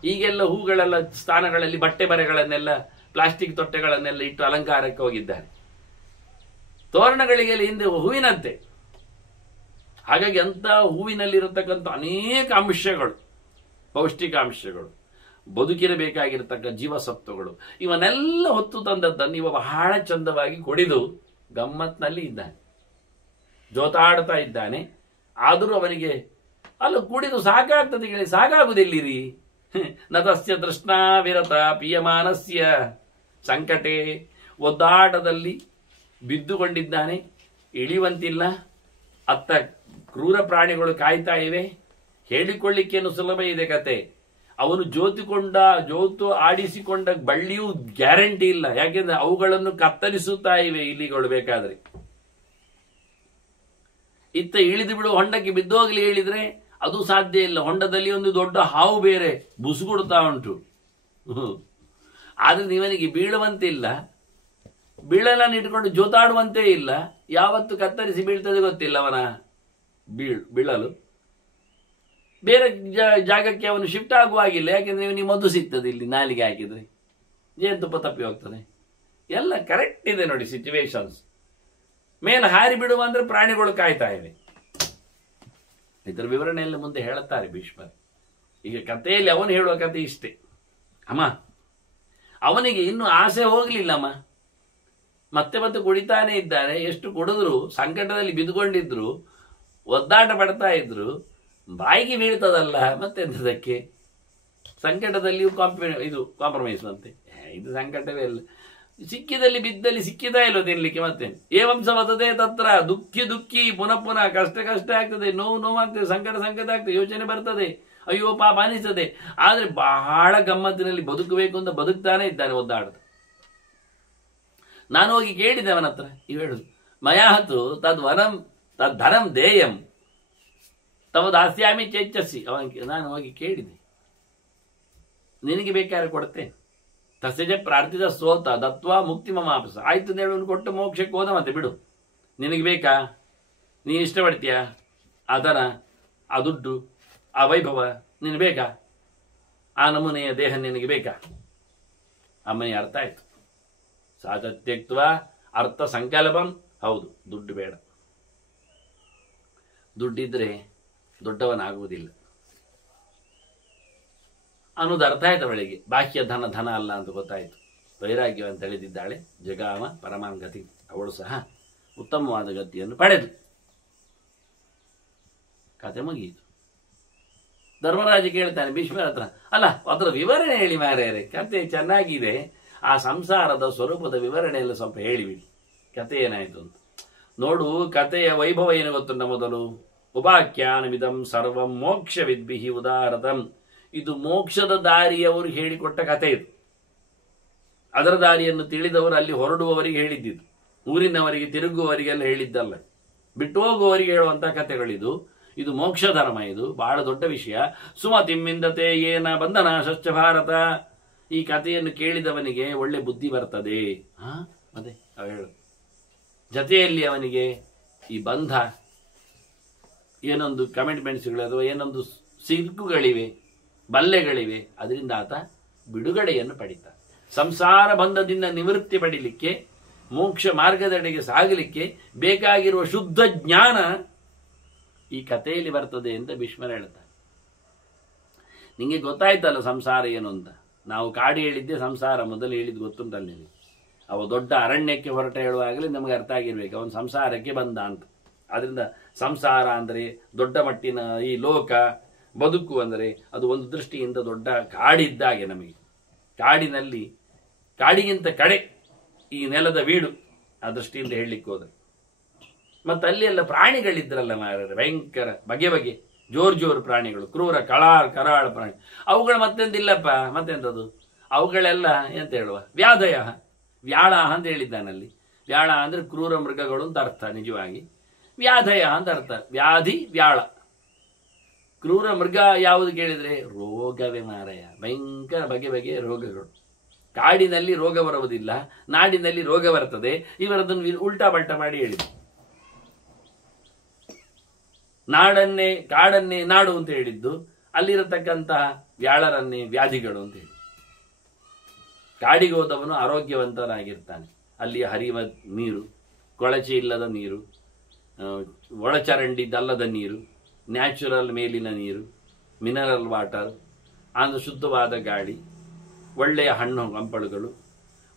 ಈಗೆಲ್ಲ ಹೂಗಳೆಲ್ಲ ಸ್ಥಾನಗಳಲ್ಲಿ ಬಟ್ಟೆ ಬರೆಗಳನ್ನೆಲ್ಲ, ಪ್ಲಾಸ್ಟಿಕ್ ತೊಟ್ಟೆಗಳನ್ನೆಲ್ಲ ಇಟ್ಟು ಅಲಂಕಾರಕ್ಕೆ ಹೋಗಿದ್ದಾರೆ. ತೋರಣಗಳಿಗೆಲ್ಲ ಹಿಂದೆ ಹೂವಿನಂತೆ. ಹಾಗಾಗಿ ಅಂತ ಹೂವಿನಲ್ಲಿರತಕ್ಕಂಥ ಅನೇಕ ಅಂಶಗಳು, ಪೌಷ್ಟಿಕಾಂಶಗಳು, ಬದುಕಿರಬೇಕಾಗಿರತಕ್ಕ ಜೀವಸತ್ವಗಳು, ಇವನ್ನೆಲ್ಲ ಹೊತ್ತು ತಂದದ್ದನ್ನು ಇವ ಬಹಳ ಚಂದವಾಗಿ ಕುಡಿದು ಗಮ್ಮತ್ನಲ್ಲಿ ಇದ್ದಾನೆ, ಜೋತಾಡ್ತಾ ಇದ್ದಾನೆ. ಆದರೂ ಅವನಿಗೆ ಅಲ್ಲ ಕುಡಿದು ಸಾಕಾಗ್ತದೆ ಹೇಳಿ, ಸಾಕಾಗುವುದಿಲ್ಲಿರಿ. ನತಸ್ಯ ತೃಷ್ಣಾ ವಿರತ ಪೀಯಮಾನಸ್ಯ ಸಂಕಟೆ. ಒದ್ದಾಟದಲ್ಲಿ ಬಿದ್ದುಕೊಂಡಿದ್ದಾನೆ, ಇಳಿಯುವಂತಿಲ್ಲ. ಅತ್ತ ಕ್ರೂರ ಪ್ರಾಣಿಗಳು ಕಾಯ್ತಾ ಇವೆ. ಹೇಳಿಕೊಳ್ಳಿಕ್ಕೇನು ಸುಲಭ ಇದೆ ಕತೆ. ಅವನು ಜೋತು ಆಡಿಸಿಕೊಂಡ ಬಳ್ಳಿಯೂ ಗ್ಯಾರಂಟಿ ಇಲ್ಲ. ಯಾಕೆಂದ್ರೆ ಅವುಗಳನ್ನು ಕತ್ತರಿಸುತ್ತಾ ಇವೆ ಇಲಿಗಳು ಬೇಕಾದ್ರೆ. ಇತ್ತ ಇಳಿದು ಬಿಡು, ಹೊಂಡಕ್ಕೆ ಬಿದ್ದೋಗ್ಲಿ ಹೇಳಿದ್ರೆ ಅದು ಸಾಧ್ಯ ಇಲ್ಲ. ಹೊಂಡದಲ್ಲಿ ಒಂದು ದೊಡ್ಡ ಹಾವು ಬೇರೆ ಬುಸುಗುಡ್ತಾ ಉಂಟು. ಆದ್ರೆ ಇವನಿಗೆ ಬೀಳುವಂತಿಲ್ಲ, ಬೀಳಲನ್ನು ಇಟ್ಕೊಂಡು ಜೋತಾಡುವಂತೆ ಇಲ್ಲ. ಯಾವತ್ತು ಕತ್ತರಿಸಿ ಬೀಳ್ತದೆ ಗೊತ್ತಿಲ್ಲ ಅವನ ಬೀಳಲು. ಬೇರೆ ಜಾಗಕ್ಕೆ ಅವನು ಶಿಫ್ಟ್ ಆಗುವಾಗಿಲ್ಲ. ಯಾಕೆಂದ್ರೆ ಇವನಿಗೆ ಮದ್ದು ಸಿಗ್ತದೆ ಇಲ್ಲಿ ನಾಲಿಗೆ ಹಾಕಿದ್ರೆ, ಜೇನುತುಪ್ಪ ತಪ್ಪಿ ಹೋಗ್ತದೆ. ಎಲ್ಲ ಕರೆಕ್ಟ್ ಇದೆ ನೋಡಿ ಸಿಚುವೇಶನ್ಸ್. ಮೇಲೆ ಹಾರಿ ಬಿಡುವ ಅಂದ್ರೆ ಪ್ರಾಣಿಗಳು ಕಾಯ್ತಾ ಇವೆ. ಇದರ ವಿವರಣೆಯಲ್ಲಿ ಮುಂದೆ ಹೇಳುತ್ತಾರೆ ಭೀಷ್ಮರು. ಈಗ ಕಥೆಯಲ್ಲಿ ಅವನು ಹೇಳುವ ಕಥೆ ಇಷ್ಟೇ. ಅಮ್ಮ, ಅವನಿಗೆ ಇನ್ನೂ ಆಸೆ ಹೋಗ್ಲಿಲ್ಲಮ್ಮ. ಮತ್ತೆ ಮತ್ತೆ ಕುಡಿತಾನೆ ಇದ್ದಾನೆ. ಎಷ್ಟು ಕುಡಿದ್ರು, ಸಂಕಟದಲ್ಲಿ ಬಿದ್ದುಕೊಂಡಿದ್ರು, ಒದ್ದಾಟ ಪಡ್ತಾ ಇದ್ರು, ಬಾಯಿಗೆ ಬೀಳ್ತದಲ್ಲ ಮತ್ತೆಂತದಕ್ಕೆ. ಸಂಕಟದಲ್ಲಿಯೂ ಕಾಂಪ್ರಮೈಸ್ ಅಂತೆ. ಇದು ಸಂಕಟವೇ ಇಲ್ಲ. ಸಿಕ್ಕಿದಲ್ಲಿ ಬಿದ್ದಲ್ಲಿ ಸಿಕ್ಕಿದಾ ಇಲ್ಲೋ ತಿನ್ಲಿಕ್ಕೆ. ಮತ್ತೆ ಏವಂಸ ವದತೆ ತತ್ರ ದುಃಖಿ ಪುನಃ ಕಷ್ಟ ಆಗ್ತದೆ, ನೋವಾಗ್ತದೆ, ಸಂಕಟ ಆಗ್ತದೆ, ಯೋಚನೆ ಬರ್ತದೆ, ಅಯ್ಯೋ ಪಾಪ ಅನಿಸ್ತದೆ. ಆದ್ರೆ ಬಹಳ ಗಮ್ಮತ್ತಿನಲ್ಲಿ ಬದುಕಬೇಕು ಅಂತ ಬದುಕ್ತಾನೆ ಇದ್ದಾನೆ ಒದ್ದಾಡದ. ನಾನು ಹೋಗಿ ಕೇಳಿದೆ ಅವನ ಹತ್ರ, ಇವ್ ಹೇಳುದು ಮಯಾಹತು ತದ್ವನಂ ತದ್ಧರಂ ದೇಯಂ ತವ ದಾಸ್ಯಾಮಿ ಚೇಚ್ಛಸಿ. ನಾನು ಹೋಗಿ ಕೇಳಿದೆ, ನಿನಗೆ ಬೇಕಾದ್ರೆ ಕೊಡ್ತೇನೆ. ತಸ್ಯಜ ಪ್ರಾರ್ಥಿತ ಸೋತ ದತ್ವಾ ಮುಕ್ತಿ ಮಮಾಪಸ. ಆಯ್ತು ಹೇಳುವನು ಕೊಟ್ಟು ಮೋಕ್ಷಕ್ಕೆ ಹೋದ, ಮತ್ತೆ ಬಿಡು. ನಿನಗೆ ಬೇಕಾ? ನೀ ಇಷ್ಟಪಡ್ತೀಯ ಆ ಧನ, ಆ ದುಡ್ಡು, ಆ ವೈಭವ ನಿನಗೆ ಬೇಕಾ? ಆ ನಮೂನೆಯ ದೇಹ ನಿನಗೆ ಬೇಕಾ? ಅಮ್ಮನಿಗೆ ಅರ್ಥ ಆಯ್ತು. ಸಾತ್ಯಕ್ವ ಅರ್ಥ ಸಂಕಲ್ಪಂ. ಹೌದು, ದುಡ್ಡು ಬೇಡ. ದುಡ್ಡಿದ್ರೆ ದೊಡ್ಡವನಾಗುವುದಿಲ್ಲ ಅನ್ನೋದು ಅರ್ಥ ಆಯ್ತು ಅವಳಿಗೆ. ಬಾಹ್ಯ ಧನ ಅಲ್ಲ ಅಂತ ಗೊತ್ತಾಯ್ತು. ವೈರಾಗ್ಯವನ್ನು ತಿಳಿದಿದ್ದಾಳೆ. ಜಗಾಮ ಪರಮಾನ್ ಗತಿ. ಅವಳು ಸಹ ಉತ್ತಮವಾದ ಗತಿಯನ್ನು ಪಡೆದು ಕತೆ ಮುಗಿಯಿತು. ಧರ್ಮರಾಜ ಕೇಳ್ತಾನೆ ಭೀಷ್ಮರ ಹತ್ರ, ಅಲ್ಲ ಅದರ ವಿವರಣೆ ಹೇಳಿ ಮಾರ್ಯಾರೆ, ಕತೆ ಚೆನ್ನಾಗಿದೆ, ಆ ಸಂಸಾರದ ಸ್ವರೂಪದ ವಿವರಣೆಯಲ್ಲಿ ಸ್ವಲ್ಪ ಹೇಳಿಬಿಡಿ, ಕತೆ ಏನಾಯ್ತು ಅಂತ. ನೋಡು, ಕತೆಯ ವೈಭವ ಏನು ಗೊತ್ತುಂಟ. ಮೊದಲು ಉಪಾಖ್ಯಾನವಿದಂ ಸರ್ವಂ ಮೋಕ್ಷ ವಿದ್ಭಿಹಿ ಉದಾರತಂ. ಇದು ಮೋಕ್ಷದ ದಾರಿಯವರು ಹೇಳಿಕೊಟ್ಟ ಕತೆ. ಇದು ಅದರ ದಾರಿಯನ್ನು ತಿಳಿದವರು ಅಲ್ಲಿ ಹೊರಡುವವರಿಗೆ ಹೇಳಿದ್ದಿದ್ದು, ಊರಿನವರಿಗೆ ತಿರುಗುವವರಿಗೆಲ್ಲ ಹೇಳಿದ್ದಲ್ಲ, ಬಿಟ್ಟು ಹೋಗುವವರಿಗೆ ಹೇಳುವಂತಹ ಕತೆಗಳಿದು. ಇದು ಮೋಕ್ಷ ಧರ್ಮ, ಇದು ಬಹಳ ದೊಡ್ಡ ವಿಷಯ. ಸುಮತಿಮ್ಮಿಂದತೆ ಏನ ಬಂಧನ ಶಶ್ಚ ಭಾರತ. ಈ ಕಥೆಯನ್ನು ಕೇಳಿದವನಿಗೆ ಒಳ್ಳೆ ಬುದ್ಧಿ ಬರ್ತದೆ. ಮತ್ತೆ ಹೇಳು, ಜೊತೆಯಲ್ಲಿ ಅವನಿಗೆ ಈ ಬಂಧ, ಏನೊಂದು ಕಮಿಟ್ಮೆಂಟ್ಸ್ಗಳು ಅಥವಾ ಏನೊಂದು ಸಿಕ್ಕುಗಳಿವೆ, ಬಲ್ಲೆಗಳಿವೆ, ಅದರಿಂದ ಆತ ಬಿಡುಗಡೆಯನ್ನು ಪಡಿತಾನೆ. ಸಂಸಾರ ಬಂಧದಿಂದ ನಿವೃತ್ತಿ ಪಡಿಲಿಕ್ಕೆ, ಮೋಕ್ಷ ಮಾರ್ಗದೆಡೆಗೆ ಸಾಗಲಿಕ್ಕೆ ಬೇಕಾಗಿರುವ ಶುದ್ಧ ಜ್ಞಾನ ಈ ಕಥೆಯಲ್ಲಿ ಬರ್ತದೆ ಅಂತ ಭೀಷ್ಮರ ಹೇಳ್ತಾರೆ. ನಿಂಗೆ ಗೊತ್ತಾಯ್ತಲ್ಲ ಸಂಸಾರ ಏನು ಅಂತ. ನಾವು ಕಾಡು ಹೇಳಿದ್ದೆ, ಸಂಸಾರ ಮೊದಲು ಹೇಳಿದ್ದು ಗೊತ್ತುಂಟಲ್ಲ ನಿಮಗೆ. ಅವ ದೊಡ್ಡ ಅರಣ್ಯಕ್ಕೆ ಹೊರಟ ಹೇಳುವಾಗಲೇ ನಮಗೆ ಅರ್ಥ ಆಗಿರ್ಬೇಕು ಅವನು ಸಂಸಾರಕ್ಕೆ ಬಂದ ಅಂತ. ಆದ್ರಿಂದ ಸಂಸಾರ ಅಂದರೆ ದೊಡ್ಡ ಮಟ್ಟಿನ ಈ ಲೋಕ ಬದುಕು ಅಂದರೆ ಅದು ಒಂದು ದೃಷ್ಟಿಯಿಂದ ದೊಡ್ಡ ಕಾಡಿದ್ದಾಗೆ ನಮಗೆ. ಕಾಡಿನಲ್ಲಿ ಕಾಡಿಗಿಂತ ಕಡೆ ಈ ನೆಲದ ವೀಡು ಆ ದೃಷ್ಟಿಯಿಂದ ಹೇಳಲಿಕ್ಕೆ ಹೋದ್ರೆ. ಮತ್ತೆ ಅಲ್ಲಿ ಎಲ್ಲ ಪ್ರಾಣಿಗಳಿದ್ರಲ್ಲ ಮಾರ್ರೆ, ಭಯಂಕರ ಬಗೆ ಬಗೆ ಜೋರು ಪ್ರಾಣಿಗಳು, ಕ್ರೂರ ಕರಾಳ ಪ್ರಾಣಿ. ಅವುಗಳು ಮತ್ತೆಂದಿಲ್ಲಪ್ಪ, ಮತ್ತೆಂತದು ಅವುಗಳೆಲ್ಲ ಎಂತ ಹೇಳುವ ವ್ಯಾಧಯ ವ್ಯಾಳ ಅಂತ ಹೇಳಿದ್ದಾನಲ್ಲಿ. ವ್ಯಾಳ ಅಂದ್ರೆ ಕ್ರೂರ ಮೃಗಗಳು ಅಂತ ಅರ್ಥ. ನಿಜವಾಗಿ ವ್ಯಾಧಯ ಅಂತ ಅರ್ಥ. ವ್ಯಾಧಿ ವ್ಯಾಳ. ಕ್ರೂರ ಮೃಗ ಯಾವುದು ಕೇಳಿದ್ರೆ ರೋಗವೇ ಮಾರಯ, ಭಯಂಕರ ಬಗೆ ಬಗೆಯ ರೋಗಗಳು. ಕಾಡಿನಲ್ಲಿ ರೋಗ ಬರುವುದಿಲ್ಲ, ನಾಡಿನಲ್ಲಿ ರೋಗ ಬರ್ತದೆ. ಇವರದನ್ನು ಉಲ್ಟಾ ಬಲ್ಟಾ ಮಾಡಿ ಹೇಳಿದ್ರು. ಕಾಡನ್ನೇ ನಾಡು ಅಂತ ಹೇಳಿದ್ದು, ಅಲ್ಲಿರತಕ್ಕಂತಹ ವ್ಯಾಳರನ್ನೇ ವ್ಯಾಧಿಗಳು ಅಂತ ಹೇಳಿ. ಕಾಡಿಗೆ ಹೋದವನು ಆರೋಗ್ಯವಂತನಾಗಿರ್ತಾನೆ. ಅಲ್ಲಿಯ ಹರಿಯುವ ನೀರು, ಕೊಳಚೆ ಇಲ್ಲದ ನೀರು, ಒಳಚರಂಡಿದ್ದಲ್ಲದ ನೀರು, ನ್ಯಾಚುರಲ್ ಮೇಲಿನ ನೀರು, ಮಿನರಲ್ ವಾಟರ್, ಅಂದ್ರೆ ಶುದ್ಧವಾದ ಗಾಳಿ, ಒಳ್ಳೆಯ ಹಣ್ಣು ಹಂಪಳುಗಳು,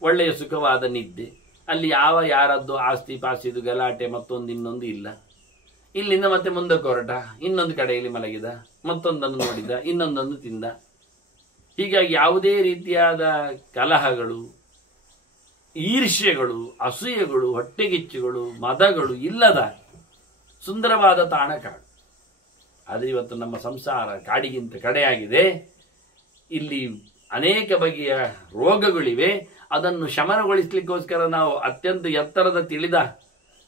ಒಳ್ಳೆಯ ಸುಖವಾದ ನಿದ್ದೆ. ಅಲ್ಲಿ ಯಾರದ್ದು ಆಸ್ತಿ ಪಾಸ್ತಿದು ಗಲಾಟೆ ಮತ್ತೊಂದು ಇನ್ನೊಂದು ಇಲ್ಲ. ಇಲ್ಲಿಂದ ಮತ್ತೆ ಮುಂದಕ್ಕೆ ಹೊರಟ, ಇನ್ನೊಂದು ಕಡೆಯಲ್ಲಿ ಮಲಗಿದ, ಮತ್ತೊಂದನ್ನು ನೋಡಿದ, ಇನ್ನೊಂದನ್ನು ತಿಂದ. ಹೀಗಾಗಿ ಯಾವುದೇ ರೀತಿಯಾದ ಕಲಹಗಳು, ಈರ್ಷ್ಯೆಗಳು, ಅಸೂಯೆಗಳು, ಹೊಟ್ಟೆಗಿಚ್ಚುಗಳು, ಮದಗಳು ಇಲ್ಲದ ಸುಂದರವಾದ ತಾಣ ಕಾಡು. ಆದರೆ ಇವತ್ತು ನಮ್ಮ ಸಂಸಾರ ಕಾಡಿಗಿಂತ ಕಡೆಯಾಗಿದೆ. ಇಲ್ಲಿ ಅನೇಕ ಬಗೆಯ ರೋಗಗಳಿವೆ. ಅದನ್ನು ಶಮನಗೊಳಿಸಲಿಕ್ಕೋಸ್ಕರ ನಾವು ಅತ್ಯಂತ ಎತ್ತರದ ತಿಳಿದ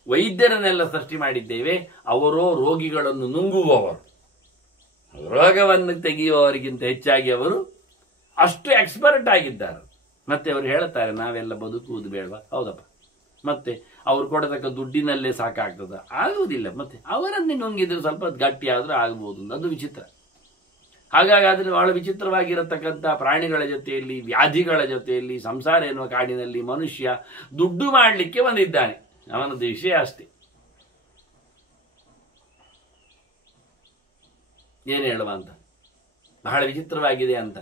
ವೈದ್ಯರನ್ನೆಲ್ಲ ಸೃಷ್ಟಿ ಮಾಡಿದ್ದೇವೆ. ಅವರೋ ರೋಗಿಗಳನ್ನು ನುಂಗುವವರು, ರೋಗವನ್ನು ತೆಗೆಯುವವರಿಗಿಂತ ಹೆಚ್ಚಾಗಿ ಅವರು ಅಷ್ಟು ಎಕ್ಸ್ಪರ್ಟ್ ಆಗಿದ್ದಾರೆ. ಮತ್ತೆ ಅವರು ಹೇಳ್ತಾರೆ ನಾವೆಲ್ಲ ಬದುಕುವುದು ಬೇಡವಾ? ಹೌದಪ್ಪ. ಮತ್ತೆ ಅವ್ರು ಕೊಡತಕ್ಕ ದುಡ್ಡಿನಲ್ಲೇ ಸಾಕಾಗ್ತದ? ಆಗುವುದಿಲ್ಲ. ಮತ್ತೆ ಅವರನ್ನೇ ನುಂಗಿದ್ರೆ ಸ್ವಲ್ಪ ಗಟ್ಟಿ ಆದ್ರೂ ಆಗ್ಬೋದು. ಅದು ವಿಚಿತ್ರ. ಹಾಗಾಗಿ ಅದನ್ನು ಬಹಳ ವಿಚಿತ್ರವಾಗಿರತಕ್ಕಂಥ ಪ್ರಾಣಿಗಳ ಜೊತೆಯಲ್ಲಿ, ವ್ಯಾಧಿಗಳ ಜೊತೆಯಲ್ಲಿ, ಸಂಸಾರ ಎನ್ನುವ ಕಾಡಿನಲ್ಲಿ ಮನುಷ್ಯ ದುಡ್ಡು ಮಾಡಲಿಕ್ಕೆ ಬಂದಿದ್ದಾನೆ. ಅವನದ್ದು ವಿಷಯ ಅಷ್ಟೇ. ಏನು ಹೇಳುವ ಅಂತ, ಬಹಳ ವಿಚಿತ್ರವಾಗಿದೆ ಅಂತ.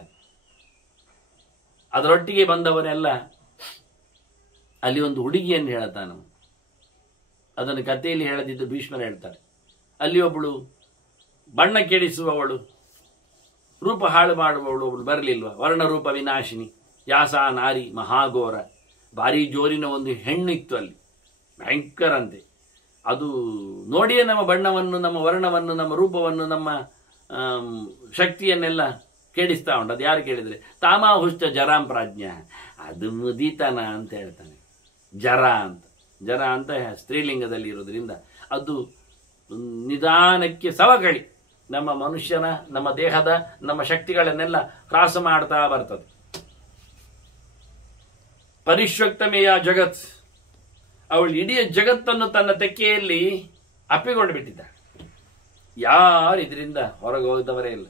ಅದರೊಟ್ಟಿಗೆ ಬಂದವರೆಲ್ಲ ಅಲ್ಲಿ ಒಂದು ಹುಡುಗಿಯನ್ನು ಹೇಳುತ್ತಾನ. ಅದನ್ನು ಕಥೆಯಲ್ಲಿ ಹೇಳದಿದ್ದು ಭೀಷ್ಮರು ಹೇಳ್ತಾರೆ. ಅಲ್ಲಿ ಒಬ್ಬಳು ಬಣ್ಣ ಕೆಡಿಸುವವಳು, ರೂಪ ಹಾಳು ಮಾಡುವವಳು ಒಬ್ಬಳು ಬರಲಿಲ್ವ? ವರ್ಣರೂಪ ವಿನಾಶಿನಿ ಯಾಸ ನಾರಿ ಮಹಾಘೋರ. ಭಾರಿ ಜೋರಿನ ಒಂದು ಹೆಣ್ಣಿತ್ತು ಅಲ್ಲಿ, ಭಯಂಕರಂತೆ. ಅದು ನೋಡಿಯೇ ನಮ್ಮ ಬಣ್ಣವನ್ನು, ನಮ್ಮ ವರ್ಣವನ್ನು, ನಮ್ಮ ರೂಪವನ್ನು, ನಮ್ಮ ಶಕ್ತಿಯನ್ನೆಲ್ಲ ಕೆಡಿಸ್ತಾ ಉಂಟು. ಅದು ಯಾರು ಕೇಳಿದ್ರೆ ತಾಮಾಹುಷ್ಟ ಜರಾಂ ಪ್ರಾಜ್ಞ, ಅದು ಮುದಿತನ ಅಂತ ಹೇಳ್ತಾನೆ. ಜರ ಅಂತ ಸ್ತ್ರೀಲಿಂಗದಲ್ಲಿ ಇರೋದ್ರಿಂದ ಅದು ನಿಧಾನಕ್ಕೆ ಸವಕಳಿ ನಮ್ಮ ಮನುಷ್ಯನ, ನಮ್ಮ ದೇಹದ, ನಮ್ಮ ಶಕ್ತಿಗಳನ್ನೆಲ್ಲ ಕ್ರಾಸ ಮಾಡ್ತಾ ಬರ್ತದೆ. ಪರಿಶ್ವಕ್ತಮೇಯ ಜಗತ್, ಅವಳು ಇಡೀ ಜಗತ್ತನ್ನು ತನ್ನ ತೆಕ್ಕೆಯಲ್ಲಿ ಅಪ್ಪಿಕೊಂಡು ಬಿಟ್ಟಿದ್ದಾಳೆ. ಯಾರು ಇದರಿಂದ ಹೊರಗೆ ಹೋದವರೇ ಇಲ್ಲ.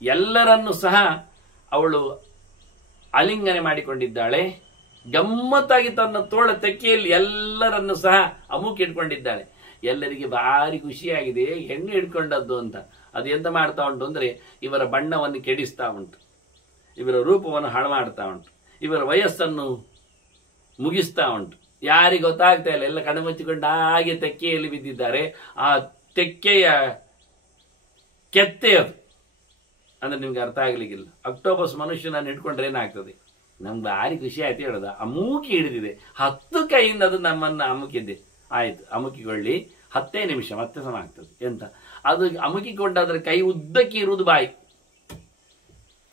ಎಲ್ಲರನ್ನು ಸಹ ಅವಳು ಆಲಿಂಗನೆ ಮಾಡಿಕೊಂಡಿದ್ದಾಳೆ. ಗಮ್ಮತ್ತಾಗಿ ತನ್ನ ತೋಳ ತೆಕ್ಕೆಯಲ್ಲಿ ಎಲ್ಲರನ್ನು ಸಹ ಅಮುಕಿಟ್ಕೊಂಡಿದ್ದಾಳೆ. ಎಲ್ಲರಿಗೆ ಭಾರಿ ಖುಷಿಯಾಗಿದೆ ಹೆಣ್ಣು ಹಿಡ್ಕೊಂಡದ್ದು ಅಂತ. ಅದು ಎಂತ ಮಾಡ್ತಾ ಉಂಟು ಅಂದ್ರೆ ಇವರ ಬಣ್ಣವನ್ನು ಕೆಡಿಸ್ತಾ ಉಂಟು, ಇವರ ರೂಪವನ್ನು ಹಾಳು ಮಾಡ್ತಾ ಉಂಟು, ಇವರ ವಯಸ್ಸನ್ನು ಮುಗಿಸ್ತಾ ಉಂಟು. ಯಾರಿಗೆ ಗೊತ್ತಾಗ್ತಾ ಇಲ್ಲ, ಎಲ್ಲ ಕಣ್ಮುಚ್ಚಿಕೊಂಡು ಹಾಗೆ ತೆಕ್ಕೆಯಲ್ಲಿ ಬಿದ್ದಿದ್ದಾರೆ. ಆ ತೆಕ್ಕೆಯ ಕೆತ್ತೆ ಅದು ಅಂದ್ರೆ ನಿಮ್ಗೆ ಅರ್ಥ ಆಗ್ಲಿಕ್ಕಿಲ್ಲ. ಅಕ್ಟೋಪಸ್ ಮನುಷ್ಯನನ್ನು ಹಿಡ್ಕೊಂಡ್ರೆ ಏನಾಗ್ತದೆ? ನಮ್ಗೆ ಭಾರಿ ಖುಷಿ ಆಯ್ತು ಹೇಳೋದ. ಅಮುಕಿ ಹಿಡಿದಿದೆ, 10 ಕೈಯಿಂದ ಅದು ನಮ್ಮನ್ನ ಅಮುಕಿದೆ. ಆಯ್ತು, ಅಮುಕಿಕೊಳ್ಳಿ, 10 ನಿಮಿಷ ಮತ್ತೆ ಸಮ ಆಗ್ತದೆ. ಎಂತ ಅದು ಅಮುಕಿಕೊಂಡಾದ್ರೆ ಕೈ ಉದ್ದಕ್ಕೆ ಇರುವುದು ಬಾಯಿ,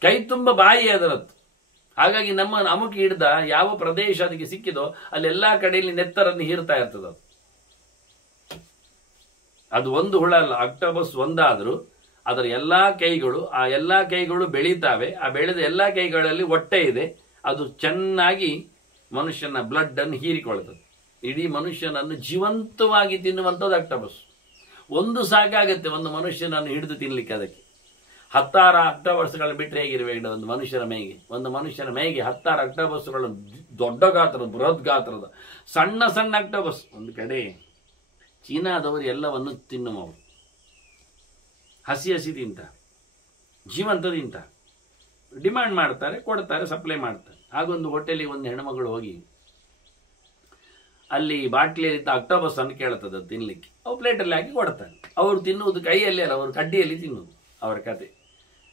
ಕೈ ತುಂಬ ಬಾಯಿ ಅದರದ್ದು. ಹಾಗಾಗಿ ನಮ್ಮ ಅಮುಕಿ ಹಿಡ್ದ ಯಾವ ಪ್ರದೇಶ ಅದಕ್ಕೆ ಸಿಕ್ಕಿದೋ ಅಲ್ಲೆಲ್ಲಾ ಕಡೆಯಲ್ಲಿ ನೆತ್ತರನ್ನು ಹೀರ್ತಾ ಇರ್ತದ. ಅದು ಒಂದು ಹುಳ ಅಲ್ಲ, ಅಕ್ಟೋಪಸ್ ಒಂದಾದ್ರೂ ಅದರ ಎಲ್ಲಾ ಕೈಗಳು, ಆ ಎಲ್ಲಾ ಕೈಗಳು ಬೆಳೀತಾವೆ. ಆ ಬೆಳೆದ ಎಲ್ಲಾ ಕೈಗಳಲ್ಲಿ ಹೊಟ್ಟೆ ಇದೆ. ಅದು ಚೆನ್ನಾಗಿ ಮನುಷ್ಯನ ಬ್ಲಡ್ ಅನ್ನು ಹೀರಿಕೊಳ್ತದೆ. ಇಡೀ ಮನುಷ್ಯನನ್ನು ಜೀವಂತವಾಗಿ ತಿನ್ನುವಂಥದ್ದು ಅಕ್ಟೋಪಸ್. ಒಂದು ಸಾಕಾಗತ್ತೆ ಒಂದು ಮನುಷ್ಯನನ್ನು ಹಿಡಿದು ತಿನ್ಲಿಕ್ಕೆ. ಅದಕ್ಕೆ 10 ಅಕ್ಟೋಪಸ್ಗಳನ್ನು ಬಿಟ್ಟರೆ ಹೇಗಿರಬೇಕು ಒಂದು ಮನುಷ್ಯನ ಮೈಗೆ? ಒಂದು ಮನುಷ್ಯನ ಮೈಗೆ 10 ಅಕ್ಟೋಪಸ್ಗಳು, ದೊಡ್ಡ ಗಾತ್ರದ, ಬೃಹತ್ ಗಾತ್ರದ, ಸಣ್ಣ ಸಣ್ಣ ಅಕ್ಟೋಪಸ್. ಒಂದು ಕಡೆ ಚೀನಾದವರು ಎಲ್ಲವನ್ನು ತಿನ್ನುವವರು, ಹಸಿ ಹಸಿ ತಿಂತಾರೆ, ಜೀವಂತ ತಿಂತಾರೆ, ಡಿಮ್ಯಾಂಡ್ ಮಾಡ್ತಾರೆ, ಕೊಡ್ತಾರೆ, ಸಪ್ಲೈ ಮಾಡ್ತಾರೆ. ಹಾಗೊಂದು ಹೋಟೆಲಿಗೆ ಒಂದು ಹೆಣ್ಮಗಳು ಹೋಗಿ ಅಲ್ಲಿ ಬಾಟ್ಲಿಯಲ್ಲಿದ್ದ ಅಕ್ಟೋಪಸ್ ಅನ್ನು ಕೇಳ್ತದೆ ತಿನ್ಲಿಕ್ಕೆ. ಅವು ಪ್ಲೇಟಲ್ಲಿ ಹಾಕಿ ಕೊಡ್ತಾರೆ. ಅವರು ತಿನ್ನುವುದು ಕೈಯಲ್ಲಿ ಅಲ್ಲ, ಅವರು ಕಡ್ಡಿಯಲ್ಲಿ ತಿನ್ನುವುದು. ಅವರ ಕತೆ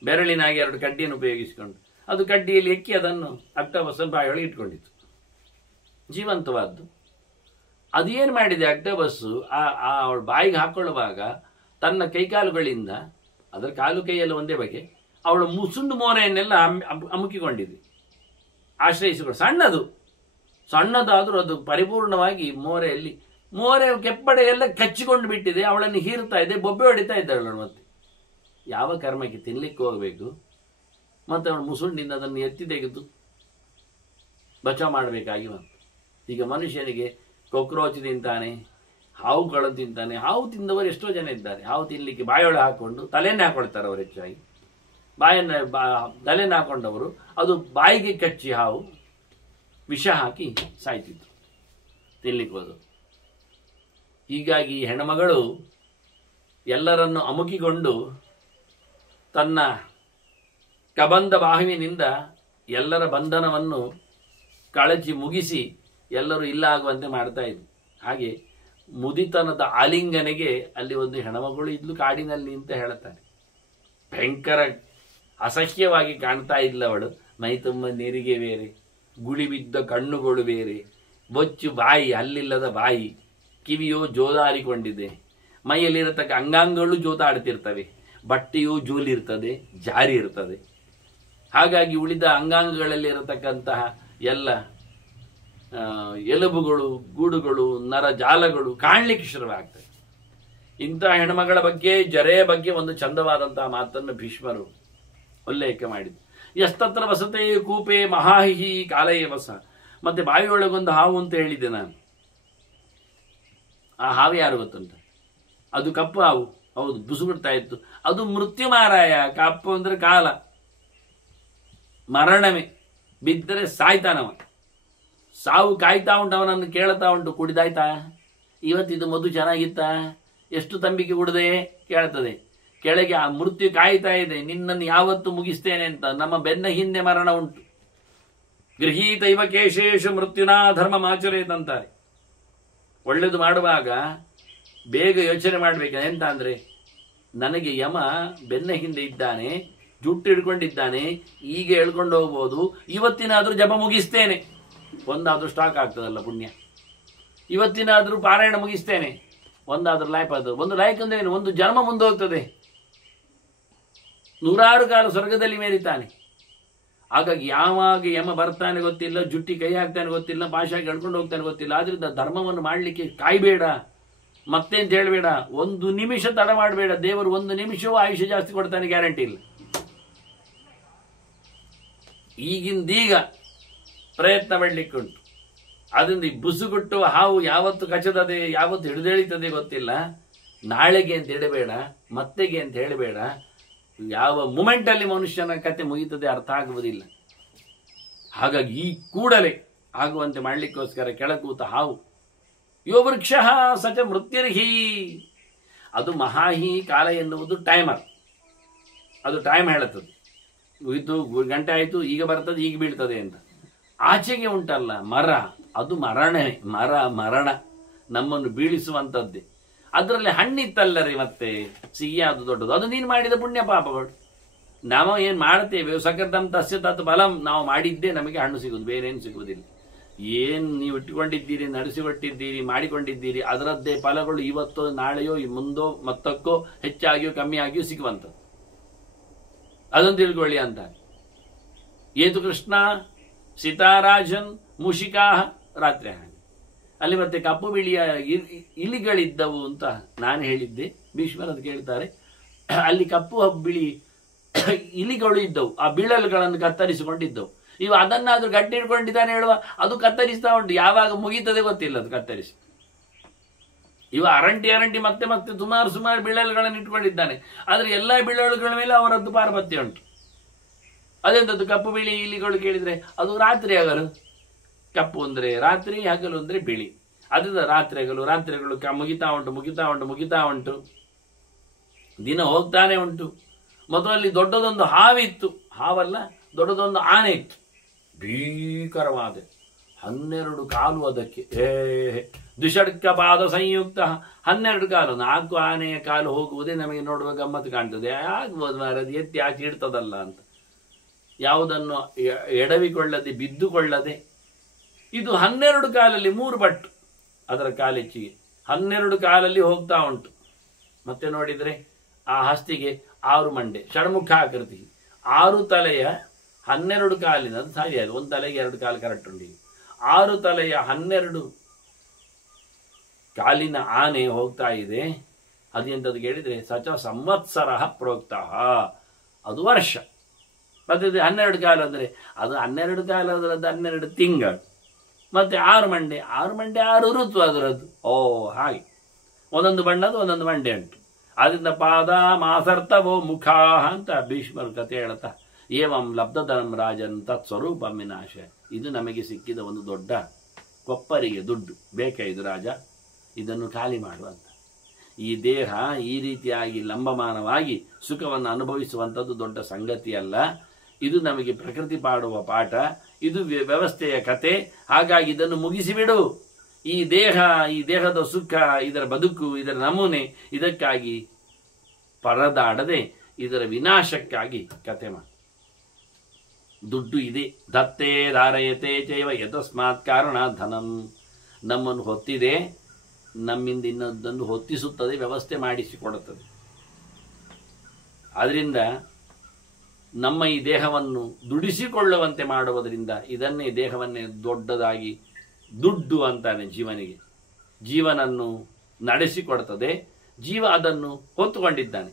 ಬೆರಳಿನಾಗಿ 2 ಕಡ್ಡಿಯನ್ನು ಉಪಯೋಗಿಸಿಕೊಂಡು ಅದು ಕಡ್ಡಿಯಲ್ಲಿ ಎಕ್ಕಿ ಅದನ್ನು ಆಕ್ಟೋಪಸ್ ಬಾಯೊಳಗೆ ಇಟ್ಕೊಂಡಿತ್ತು, ಜೀವಂತವಾದ್ದು. ಅದೇನು ಮಾಡಿದೆ ಆಕ್ಟೋಪಸ್ಸು ಅವಳ ಬಾಯಿಗೆ ಹಾಕೊಳ್ಳುವಾಗ ತನ್ನ ಕೈಕಾಲುಗಳಿಂದ, ಅದರ ಕಾಲು ಕೈಯೆಲ್ಲ ಒಂದೇ ಬಗೆ, ಅವಳ ಮುಸುಂಡು ಮೋರೆಯನ್ನೆಲ್ಲ ಅಮುಕಿಕೊಂಡಿದೆ, ಆಶ್ರಯಿಸಿಕೊಂಡು. ಸಣ್ಣದಾದರೂ ಅದು ಪರಿಪೂರ್ಣವಾಗಿ ಮೋರೆ ಕೆಪ್ಪಡೆ ಎಲ್ಲ ಕಚ್ಚಿಕೊಂಡು ಬಿಟ್ಟಿದೆ, ಅವಳನ್ನು ಹೀರ್ತಾ ಇದೆ, ಬೊಬ್ಬೆ ಹೊಡಿತಾ ಇದ್ದಾಳೆ. ಮತ್ತೆ ಯಾವ ಕರ್ಮಕ್ಕೆ ತಿನ್ಲಿಕ್ಕೆ ಹೋಗಬೇಕು, ಮತ್ತೆ ಅವಳು ಮುಸುಂಡಿಂದ ಅದನ್ನು ಎತ್ತಿ ತೆಗೆದು ಬಚಾವ್ ಮಾಡಬೇಕಾಗಿ ಬಂತು. ಈಗ ಮನುಷ್ಯನಿಗೆ ಕೊಕ್ರೋಚ್ ತಿಂತಾನೆ, ಹಾವುಗಳನ್ನು ತಿಂತಾನೆ. ಹಾವು ತಿಂದವರು ಎಷ್ಟೋ ಜನ ಇದ್ದಾರೆ. ಹಾವು ತಿನ್ನಲಿಕ್ಕೆ ಬಾಯೊಳಗೆ ಹಾಕೊಂಡು ತಲೆಯನ್ನೇ ಹಾಕೊಳ್ತಾರೆ ಅವರು, ಹೆಚ್ಚಾಗಿ ತಲೆಯನ್ನು ಹಾಕೊಂಡವರು ಅದು ಬಾಯಿಗೆ ಕಚ್ಚಿ ಹಾವು ವಿಷ ಹಾಕಿ ಸಾಯ್ತಿತ್ತು ತಿನ್ಲಿಕ್ಕೆ ಹೋದು. ಹೀಗಾಗಿ ಹೆಣ್ಮಗಳು ಎಲ್ಲರನ್ನು ಅಮುಕಿಕೊಂಡು ತನ್ನ ಕಬಂಧ ಬಾಹುವಿನಿಂದ ಎಲ್ಲರ ಬಂಧನವನ್ನು ಕಳಚಿ ಮುಗಿಸಿ ಎಲ್ಲರೂ ಇಲ್ಲ ಆಗುವಂತೆ ಮಾಡ್ತಾ ಇದ್ರು. ಹಾಗೆ ಮುದಿತನದ ಆಲಿಂಗನೆಗೆ ಅಲ್ಲಿ ಒಂದು ಹೆಣ್ಮಗಳು ಇದ್ಲು ಕಾಡಿನಲ್ಲಿ ಅಂತ ಹೇಳ್ತಾರೆ. ಭಯಂಕರ ಅಸಹ್ಯವಾಗಿ ಕಾಣ್ತಾ ಇದ್ಲು ಅವಳು. ಮೈ ತುಂಬ ನೆರಿಗೆ ಬೇರೆ, ಗುಳಿ ಬಿದ್ದ ಕಣ್ಣುಗಳು ಬೇರೆ, ಬೊಚ್ಚು ಬಾಯಿ, ಹಲ್ಲಿಲ್ಲದ ಬಾಯಿ, ಕಿವಿಯೋ ಜೋದಾರಿಕೊಂಡಿದೆ, ಮೈಯಲ್ಲಿರತಕ್ಕ ಅಂಗಾಂಗಗಳು ಜೋತಾಡ್ತಿರ್ತವೆ, ಬಟ್ಟೆಯೂ ಜೋಲಿರ್ತದೆ, ಜಾರಿ ಇರ್ತದೆ. ಹಾಗಾಗಿ ಉಳಿದ ಅಂಗಾಂಗಗಳಲ್ಲಿರತಕ್ಕಂತಹ ಎಲ್ಲ ಎಲುಬುಗಳು, ಗೂಡುಗಳು, ನರಜಾಲಗಳು ಕಾಣ್ಲಿಕ್ಕೆ ಶುರುವಾಗ್ತದೆ. ಇಂತಹ ಹೆಣ್ಮಗಳ ಬಗ್ಗೆ, ಜರೆಯ ಬಗ್ಗೆ ಒಂದು ಚಂದವಾದಂತಹ ಮಾತನ್ನು ಭೀಷ್ಮರು ಉಲ್ಲೇಖ ಮಾಡಿದ್ರು. ಎಸ್ತತ್ರ ವಸತೆ ಕೂಪೆ ಮಹಾಹಿ ಕಾಲಯೇ ವಸ. ಮತ್ತೆ ಬಾವಿಯೊಳಗೊಂದು ಹಾವು ಅಂತ ಹೇಳಿದ್ದೆ ನಾನು. ಆ ಹಾವು ಯಾರು ಗೊತ್ತುಂಟ? ಅದು ಕಪ್ಪು ಹಾವು, ಹೌದು, ಬುಸು ಬಿಡ್ತಾ ಇತ್ತು. ಅದು ಮೃತ್ಯು ಮಾರಾಯ. ಕಪ್ಪು ಅಂದ್ರೆ ಕಾಲ, ಮರಣವೇ. ಬಿದ್ದರೆ ಸಾಯ್ತಾನವ. ಸಾವು ಕಾಯ್ತಾ ಉಂಟು, ಅವನನ್ನು ಕೇಳ್ತಾ ಉಂಟು, ಕುಡಿದಾಯ್ತಾ, ಇವತ್ತಿದು ಮಧು ಚೆನ್ನಾಗಿತ್ತ, ಎಷ್ಟು ತಂಬಿಕೆ ಕುಡ್ದೆ ಕೇಳ್ತದೆ. ಕೆಳಗೆ ಆ ಮೃತ್ಯು ಕಾಯ್ತಾ ಇದೆ, ನಿನ್ನನ್ನು ಯಾವತ್ತು ಮುಗಿಸ್ತೇನೆ ಅಂತ. ನಮ್ಮ ಬೆನ್ನ ಹಿಂದೆ ಮರಣ ಉಂಟು. ಗೃಹೀತ ಇವ ಕೇಶೇಶು ಮೃತ್ಯುನಾ ಧರ್ಮಮಾಚರೇತಂತಾರೆ. ಒಳ್ಳೆದು ಮಾಡುವಾಗ ಬೇಗ ಯೋಚನೆ ಮಾಡಬೇಕು. ಎಂತ ಅಂದ್ರೆ, ನನಗೆ ಯಮ ಬೆನ್ನ ಹಿಂದೆ ಇದ್ದಾನೆ, ಜುಟ್ಟು ಹಿಡ್ಕೊಂಡಿದ್ದಾನೆ, ಈಗ ಹೇಳ್ಕೊಂಡು ಹೋಗ್ಬೋದು, ಇವತ್ತಿನಾದ್ರೂ ಜಪ ಮುಗಿಸ್ತೇನೆ. ಒಂದಾದ್ರೂ ಸ್ಟಾಕ್ ಆಗ್ತದಲ್ಲ ಪುಣ್ಯ. ಇವತ್ತಿನಾದ್ರೂ ಪಾರಾಯಣ ಮುಗಿಸ್ತೇನೆ, ಒಂದಾದ್ರೂ ಲಾಯ್ಕ್ ಆಗ್ತದೆ. ಒಂದು ಲಾಯ್ಕ್ ಅಂದ್ರೆ ಏನು? ಒಂದು ಜನ್ಮ ಮುಂದೆ ಹೋಗ್ತದೆ, 100 ಕಾಲ ಸ್ವರ್ಗದಲ್ಲಿ ಮೇರಿತಾನೆ. ಹಾಗಾಗಿ ಯಾವಾಗ ಯಮ ಬರ್ತಾನೆ ಗೊತ್ತಿಲ್ಲ, ಜುಟ್ಟಿ ಕೈ ಹಾಕ್ತಾನೆ ಗೊತ್ತಿಲ್ಲ, ಭಾಷೆಗೆ ಹೇಳ್ಕೊಂಡು ಹೋಗ್ತಾನೆ ಗೊತ್ತಿಲ್ಲ. ಆದ್ರಿಂದ ಧರ್ಮವನ್ನು ಮಾಡಲಿಕ್ಕೆ ಕಾಯ್ಬೇಡ, ಮತ್ತೆ ಅಂತ ಹೇಳಬೇಡ, ಒಂದು ನಿಮಿಷ ತಡ ಮಾಡಬೇಡ. ದೇವರು 1 ನಿಮಿಷವೂ ಆಯುಷ್ಯ ಜಾಸ್ತಿ ಕೊಡ್ತಾನೆ, ಗ್ಯಾರಂಟಿ ಇಲ್ಲ. ಈಗಿಂದೀಗ ಪ್ರಯತ್ನ ಮಾಡಲಿಕ್ಕುಂಟು. ಅದರಿಂದ ಈ ಬುಸುಗುಟ್ಟುವ ಹಾವು ಯಾವತ್ತು ಕಚ್ಚದದೆ, ಯಾವತ್ತು ಹಿಡಿದೇಳಿತದೆ ಗೊತ್ತಿಲ್ಲ. ನಾಳೆಗೆ ಅಂತ ಹೇಳಬೇಡ, ಮತ್ತೆಗೆ ಅಂತ ಹೇಳಬೇಡ. ಯಾವ ಮೂಮೆಂಟ್ ಅಲ್ಲಿ ಮನುಷ್ಯನ ಕತೆ ಮುಗಿತದೆ ಅರ್ಥ ಆಗುವುದಿಲ್ಲ. ಹಾಗಾಗಿ ಈ ಕೂಡಲೇ ಆಗುವಂತೆ ಮಾಡಲಿಕ್ಕೋಸ್ಕರ ಕೆಳಕೂತ ಹಾವು. ಯೋ ವೃಕ್ಷ ಸಚ ಮೃತ್ಯುರ್ಹಿ. ಅದು ಮಹಾಹಿ ಕಾಲ ಎನ್ನುವುದು ಟೈಮರ್. ಅದು ಟೈಮ್ ಹೇಳುತ್ತದೆ, ಇದು ಗಂಟೆ ಆಯಿತು, ಈಗ ಬರ್ತದೆ, ಈಗ ಬೀಳ್ತದೆ ಅಂತ. ಆಚೆಗೆ ಉಂಟಲ್ಲ ಮರ, ಅದು ಮರಣ ನಮ್ಮನ್ನು ಬೀಳಿಸುವಂಥದ್ದೇ. ಅದರಲ್ಲಿ ಹಣ್ಣಿತ್ತಲ್ಲರಿ, ಮತ್ತೆ ಸಿಹಿಯಾದ ದೊಡ್ಡದು, ಅದು ನೀನು ಮಾಡಿದ ಪುಣ್ಯ ಪಾಪಗಳು. ನಾವು ಏನು ಮಾಡ್ತೇವೆ, ಸಕೃತಂ ತಸ್ಯ ತತ್ ಫಲಂ, ನಾವು ಮಾಡಿದ್ದೇ ನಮಗೆ ಹಣ್ಣು ಸಿಗುವುದು, ಬೇರೇನು ಸಿಗುವುದಿಲ್ಲ. ಏನು ನೀವು ಇಟ್ಟುಕೊಂಡಿದ್ದೀರಿ, ನಡೆಸಿಕೊಟ್ಟಿದ್ದೀರಿ, ಮಾಡಿಕೊಂಡಿದ್ದೀರಿ, ಅದರದ್ದೇ ಫಲಗಳು ಇವತ್ತೋ ನಾಳೆಯೋ ಮುಂದೋ ಮತ್ತಕ್ಕೋ ಹೆಚ್ಚಾಗಿಯೋ ಕಮ್ಮಿ ಆಗಿಯೋ ಸಿಗುವಂಥದ್ದು. ಅದನ್ನು ತಿಳ್ಕೊಳ್ಳಿ ಅಂತ. ಏತು ಕೃಷ್ಣ ಸೀತಾರಾಜನ್ ಮುಷಿಕಾ ರಾತ್ರಿ ಹಾಗೆ. ಅಲ್ಲಿ ಮತ್ತೆ ಕಪ್ಪು ಬಿಳಿಯ ಇಲಿಗಳಿದ್ದವು ಅಂತ ನಾನು ಹೇಳಿದ್ದೆ. ಭೀಷ್ಮರು ಅದು ಕೇಳ್ತಾರೆ, ಅಲ್ಲಿ ಕಪ್ಪು ಬಿಳಿ ಇಲಿಗಳು ಇದ್ದವು, ಆ ಬಿಳಲುಗಳನ್ನು ಕತ್ತರಿಸಿಕೊಂಡಿದ್ದವು. ಇವು ಅದನ್ನಾದ್ರೂ ಗಟ್ಟಿ ಹಿಡ್ಕೊಂಡಿದ್ದಾನೆ ಹೇಳುವ, ಅದು ಕತ್ತರಿಸ್ತಾ ಉಂಟು, ಯಾವಾಗ ಮುಗೀತದೆ ಗೊತ್ತಿಲ್ಲ ಅದು ಕತ್ತರಿಸಿ. ಇವ ಅರಂಟಿ ಮತ್ತೆ ಮತ್ತೆ ಸುಮಾರು ಬಿಳಲುಗಳನ್ನು ಇಟ್ಕೊಂಡಿದ್ದಾನೆ. ಆದ್ರೆ ಎಲ್ಲಾ ಬಿಳಲುಗಳ ಮೇಲೆ ಅವರದ್ದು ಪಾರ್ವತ್ಯ ಉಂಟು. ಅದೆಂತದ್ದು ಕಪ್ಪು ಬಿಳಿ ಇಲಿಗಳು ಕೇಳಿದ್ರೆ ಅದು ರಾತ್ರಿ ಹಗಲು. ಕಪ್ಪು ಅಂದ್ರೆ ರಾತ್ರಿ, ಹಗಲು ಅಂದ್ರೆ ಬಿಳಿ. ಅದರಿಂದ ರಾತ್ರಿ ಹಗಲು ಮುಗಿತಾ ಉಂಟು, ದಿನ ಹೋಗ್ತಾನೆ ಉಂಟು. ಮೊದಲಲ್ಲಿ ದೊಡ್ಡದೊಂದು ಹಾವಿತ್ತು, ಹಾವಲ್ಲ ದೊಡ್ಡದೊಂದು ಆನೆ ಇತ್ತು, ಭೀಕರವಾದ 12 ಕಾಲು. ಅದಕ್ಕೆ ದ್ವಿಷಡ್ಕ ಪಾದ ಸಂಯುಕ್ತ 12 ಕಾಲು. 4 ಆನೆಯ ಕಾಲು ಹೋಗುವುದೇ ನಮಗೆ ನೋಡುವ ಗಮ್ಮತ್ತು ಕಾಣ್ತದೆ. ಆಗ್ಬೋದು ಮಾರದು, ಎತ್ತಿ ಹಾಕಿ ಇಡ್ತದಲ್ಲ ಅಂತ. ಯಾವುದನ್ನು ಎಡವಿಕೊಳ್ಳದೆ ಬಿದ್ದುಕೊಳ್ಳದೆ. ಇದು 12 ಕಾಲಲ್ಲಿ 3 ಬಟ್ಟು, ಅದರ ಕಾಲೆಚ್ಚಿಗೆ 12 ಕಾಲಲ್ಲಿ ಹೋಗ್ತಾ ಉಂಟು. ಮತ್ತೆ ನೋಡಿದರೆ ಆ ಹಸ್ತಿಗೆ 6 ಮಂಡೆ, ಷಣ್ಮುಖಾಕೃತಿ, 6 ತಲೆಯ 12 ಕಾಲಿನ, ಅದು ಸರಿಯಾಗಿ ಒಂದು ತಲೆಗೆ 2 ಕಾಲು ಕರೆಕ್ಟ್ ಉಂಟು. 6 ತಲೆಯ 12 ಕಾಲಿನ ಆನೆ ಹೋಗ್ತಾ ಇದೆ. ಅದೆಂತದ್ದು ಕೇಳಿದ್ರೆ ಸಚ ಸಂವತ್ಸರ ಪ್ರೋಕ್ತ, ಅದು ವರ್ಷ. ಮತ್ತೆ 12 ಕಾಲು ಅಂದರೆ ಅದು 12 ಕಾಲು ಅದರದ್ದು 12 ತಿಂಗಳು. ಮತ್ತೆ 6 ಮಂಡೆ, 6 ಋತು ಅದರದ್ದು. ಓ ಹಾಗೆ ಒಂದೊಂದು ಬಣ್ಣದ ಒಂದೊಂದು ಮಂಡೆ ಉಂಟು. ಅದರಿಂದ ಪಾದ ಮಾಸರ್ತವೋ ಮುಖ ಅಂತ ಭೀಷ್ಮರು ಕಥೆ ಹೇಳುತ್ತಾ, ಏವಂ ಲಬ್ಧಧನಂ ರಾಜನ್ ತತ್ಸ್ವರೂಪ ವಿನಾಶ. ಇದು ನಮಗೆ ಸಿಕ್ಕಿದ ಒಂದು ದೊಡ್ಡ ಕೊಪ್ಪರಿಗೆ ದುಡ್ಡು. ಬೇಕಾ ಇದು ರಾಜ, ಇದನ್ನು ಖಾಲಿ ಮಾಡುವಂತ. ಈ ದೇಹ ಈ ರೀತಿಯಾಗಿ ಲಂಬಮಾನವಾಗಿ ಸುಖವನ್ನು ಅನುಭವಿಸುವಂಥದ್ದು ದೊಡ್ಡ ಸಂಗತಿಯಲ್ಲ. ಇದು ನಮಗೆ ಪ್ರಕೃತಿ ಪಾಡುವ ಪಾಠ, ಇದು ವ್ಯವಸ್ಥೆಯ ಕತೆ. ಹಾಗಾಗಿ ಇದನ್ನು ಮುಗಿಸಿಬಿಡು. ಈ ದೇಹ, ಈ ದೇಹದ ಸುಖ, ಇದರ ಬದುಕು, ಇದರ ನಮೂನೆ, ಇದಕ್ಕಾಗಿ ಪರದಾಡದೆ ಇದರ ವಿನಾಶಕ್ಕಾಗಿ ಕತೆ ಮಾಡಿ. ದುಡ್ಡು ಇದೆ, ದತ್ತೇ ಧಾರಯತೆ ಚೈವ ಯತಸ್ಮಾತ್ ಕಾರಣ ಧನಂ. ನಮ್ಮನ್ನು ಹೊತ್ತಿದೆ, ನಮ್ಮಿಂದ ಇನ್ನೊಂದನ್ನು ಹೊತ್ತಿಸುತ್ತದೆ, ವ್ಯವಸ್ಥೆ ಮಾಡಿಸಿಕೊಡುತ್ತದೆ. ಅದರಿಂದ ನಮ್ಮ ಈ ದೇಹವನ್ನು ದುಡಿಸಿಕೊಳ್ಳುವಂತೆ ಮಾಡುವುದರಿಂದ, ಇದನ್ನೇ ದೇಹವನ್ನೇ ದೊಡ್ಡದಾಗಿ ದುಡ್ಡು ಅಂತಾನೆ ಜೀವನಿಗೆ. ಜೀವನನ್ನು ನಡೆಸಿಕೊಡುತ್ತದೆ, ಜೀವ ಅದನ್ನು ಹೊತ್ತುಕೊಂಡಿದ್ದಾನೆ.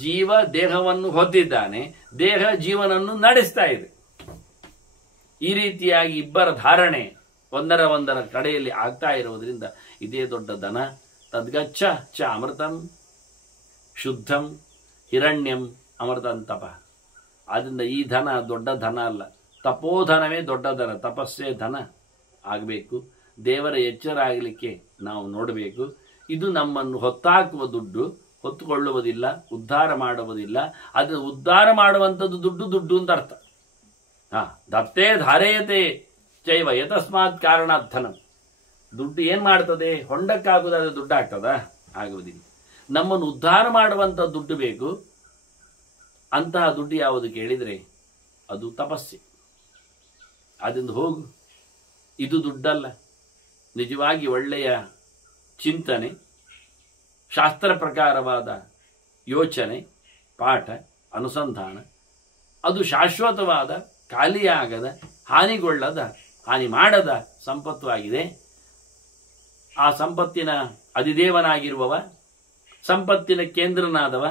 ಜೀವ ದೇಹವನ್ನು ಹೊತ್ತಿದ್ದಾನೆ, ದೇಹ ಜೀವನನ್ನು ನಡೆಸ್ತಾ ಇದೆ. ಈ ರೀತಿಯಾಗಿ ಇಬ್ಬರ ಧಾರಣೆ ಒಂದರ ಕಡೆಯಲ್ಲಿ ಆಗ್ತಾ ಇರುವುದರಿಂದ ಇದೇ ದೊಡ್ಡ ಧನ. ತದ್ಗಚ್ಚ ಚ ಅಮೃತಂ ಶುದ್ಧಂ ಹಿರಣ್ಯಂ ಅಮೃತಂತಪ. ಆದ್ದರಿಂದ ಈ ಧನ ದೊಡ್ಡ ಧನ ಅಲ್ಲ, ತಪೋಧನವೇ ದೊಡ್ಡ ಧನ. ತಪಸ್ಸೇ ಧನ ಆಗಬೇಕು. ದೇವರ ಎಚ್ಚರ ಆಗಲಿಕ್ಕೆ ನಾವು ನೋಡಬೇಕು. ಇದು ನಮ್ಮನ್ನು ಹೊತ್ತಾಕುವ ದುಡ್ಡು, ಹೊತ್ತುಕೊಳ್ಳುವುದಿಲ್ಲ, ಉದ್ಧಾರ ಮಾಡುವುದಿಲ್ಲ. ಅದು ಉದ್ಧಾರ ಮಾಡುವಂಥದ್ದು ದುಡ್ಡು ಅಂತ ಅರ್ಥ. ದತ್ತೇ ಧಾರೆಯತೆ ಚೈವ ಯತಸ್ಮಾತ್ ಕಾರಣಾತ್ ಧನಂ. ದುಡ್ಡು ಏನ್ ಮಾಡ್ತದೆ? ಹೊಂಡಕ್ಕಾಗುದಾದ್ರೆ ದುಡ್ಡು ಆಗ್ತದ? ಆಗುವುದಿಲ್ಲ. ನಮ್ಮನ್ನು ಉದ್ಧಾರ ಮಾಡುವಂಥ ದುಡ್ಡು ಬೇಕು. ಅಂತಹ ದುಡ್ಡು ಯಾವುದು ಕೇಳಿದರೆ ಅದು ತಪಸ್ಸೆ. ಅದರಿಂದ ಹೋಗು, ಇದು ದುಡ್ಡಲ್ಲ. ನಿಜವಾಗಿ ಒಳ್ಳೆಯ ಚಿಂತನೆ, ಶಾಸ್ತ್ರ ಪ್ರಕಾರವಾದ ಯೋಚನೆ, ಪಾಠ, ಅನುಸಂಧಾನ, ಅದು ಶಾಶ್ವತವಾದ, ಖಾಲಿಯಾಗದ, ಹಾನಿಗೊಳ್ಳದ, ಹಾನಿ ಮಾಡದ ಸಂಪತ್ತು ಆಗಿದೆ. ಆ ಸಂಪತ್ತಿನ ಅಧಿದೇವನಾಗಿರುವವ, ಸಂಪತ್ತಿನ ಕೇಂದ್ರನಾದವ,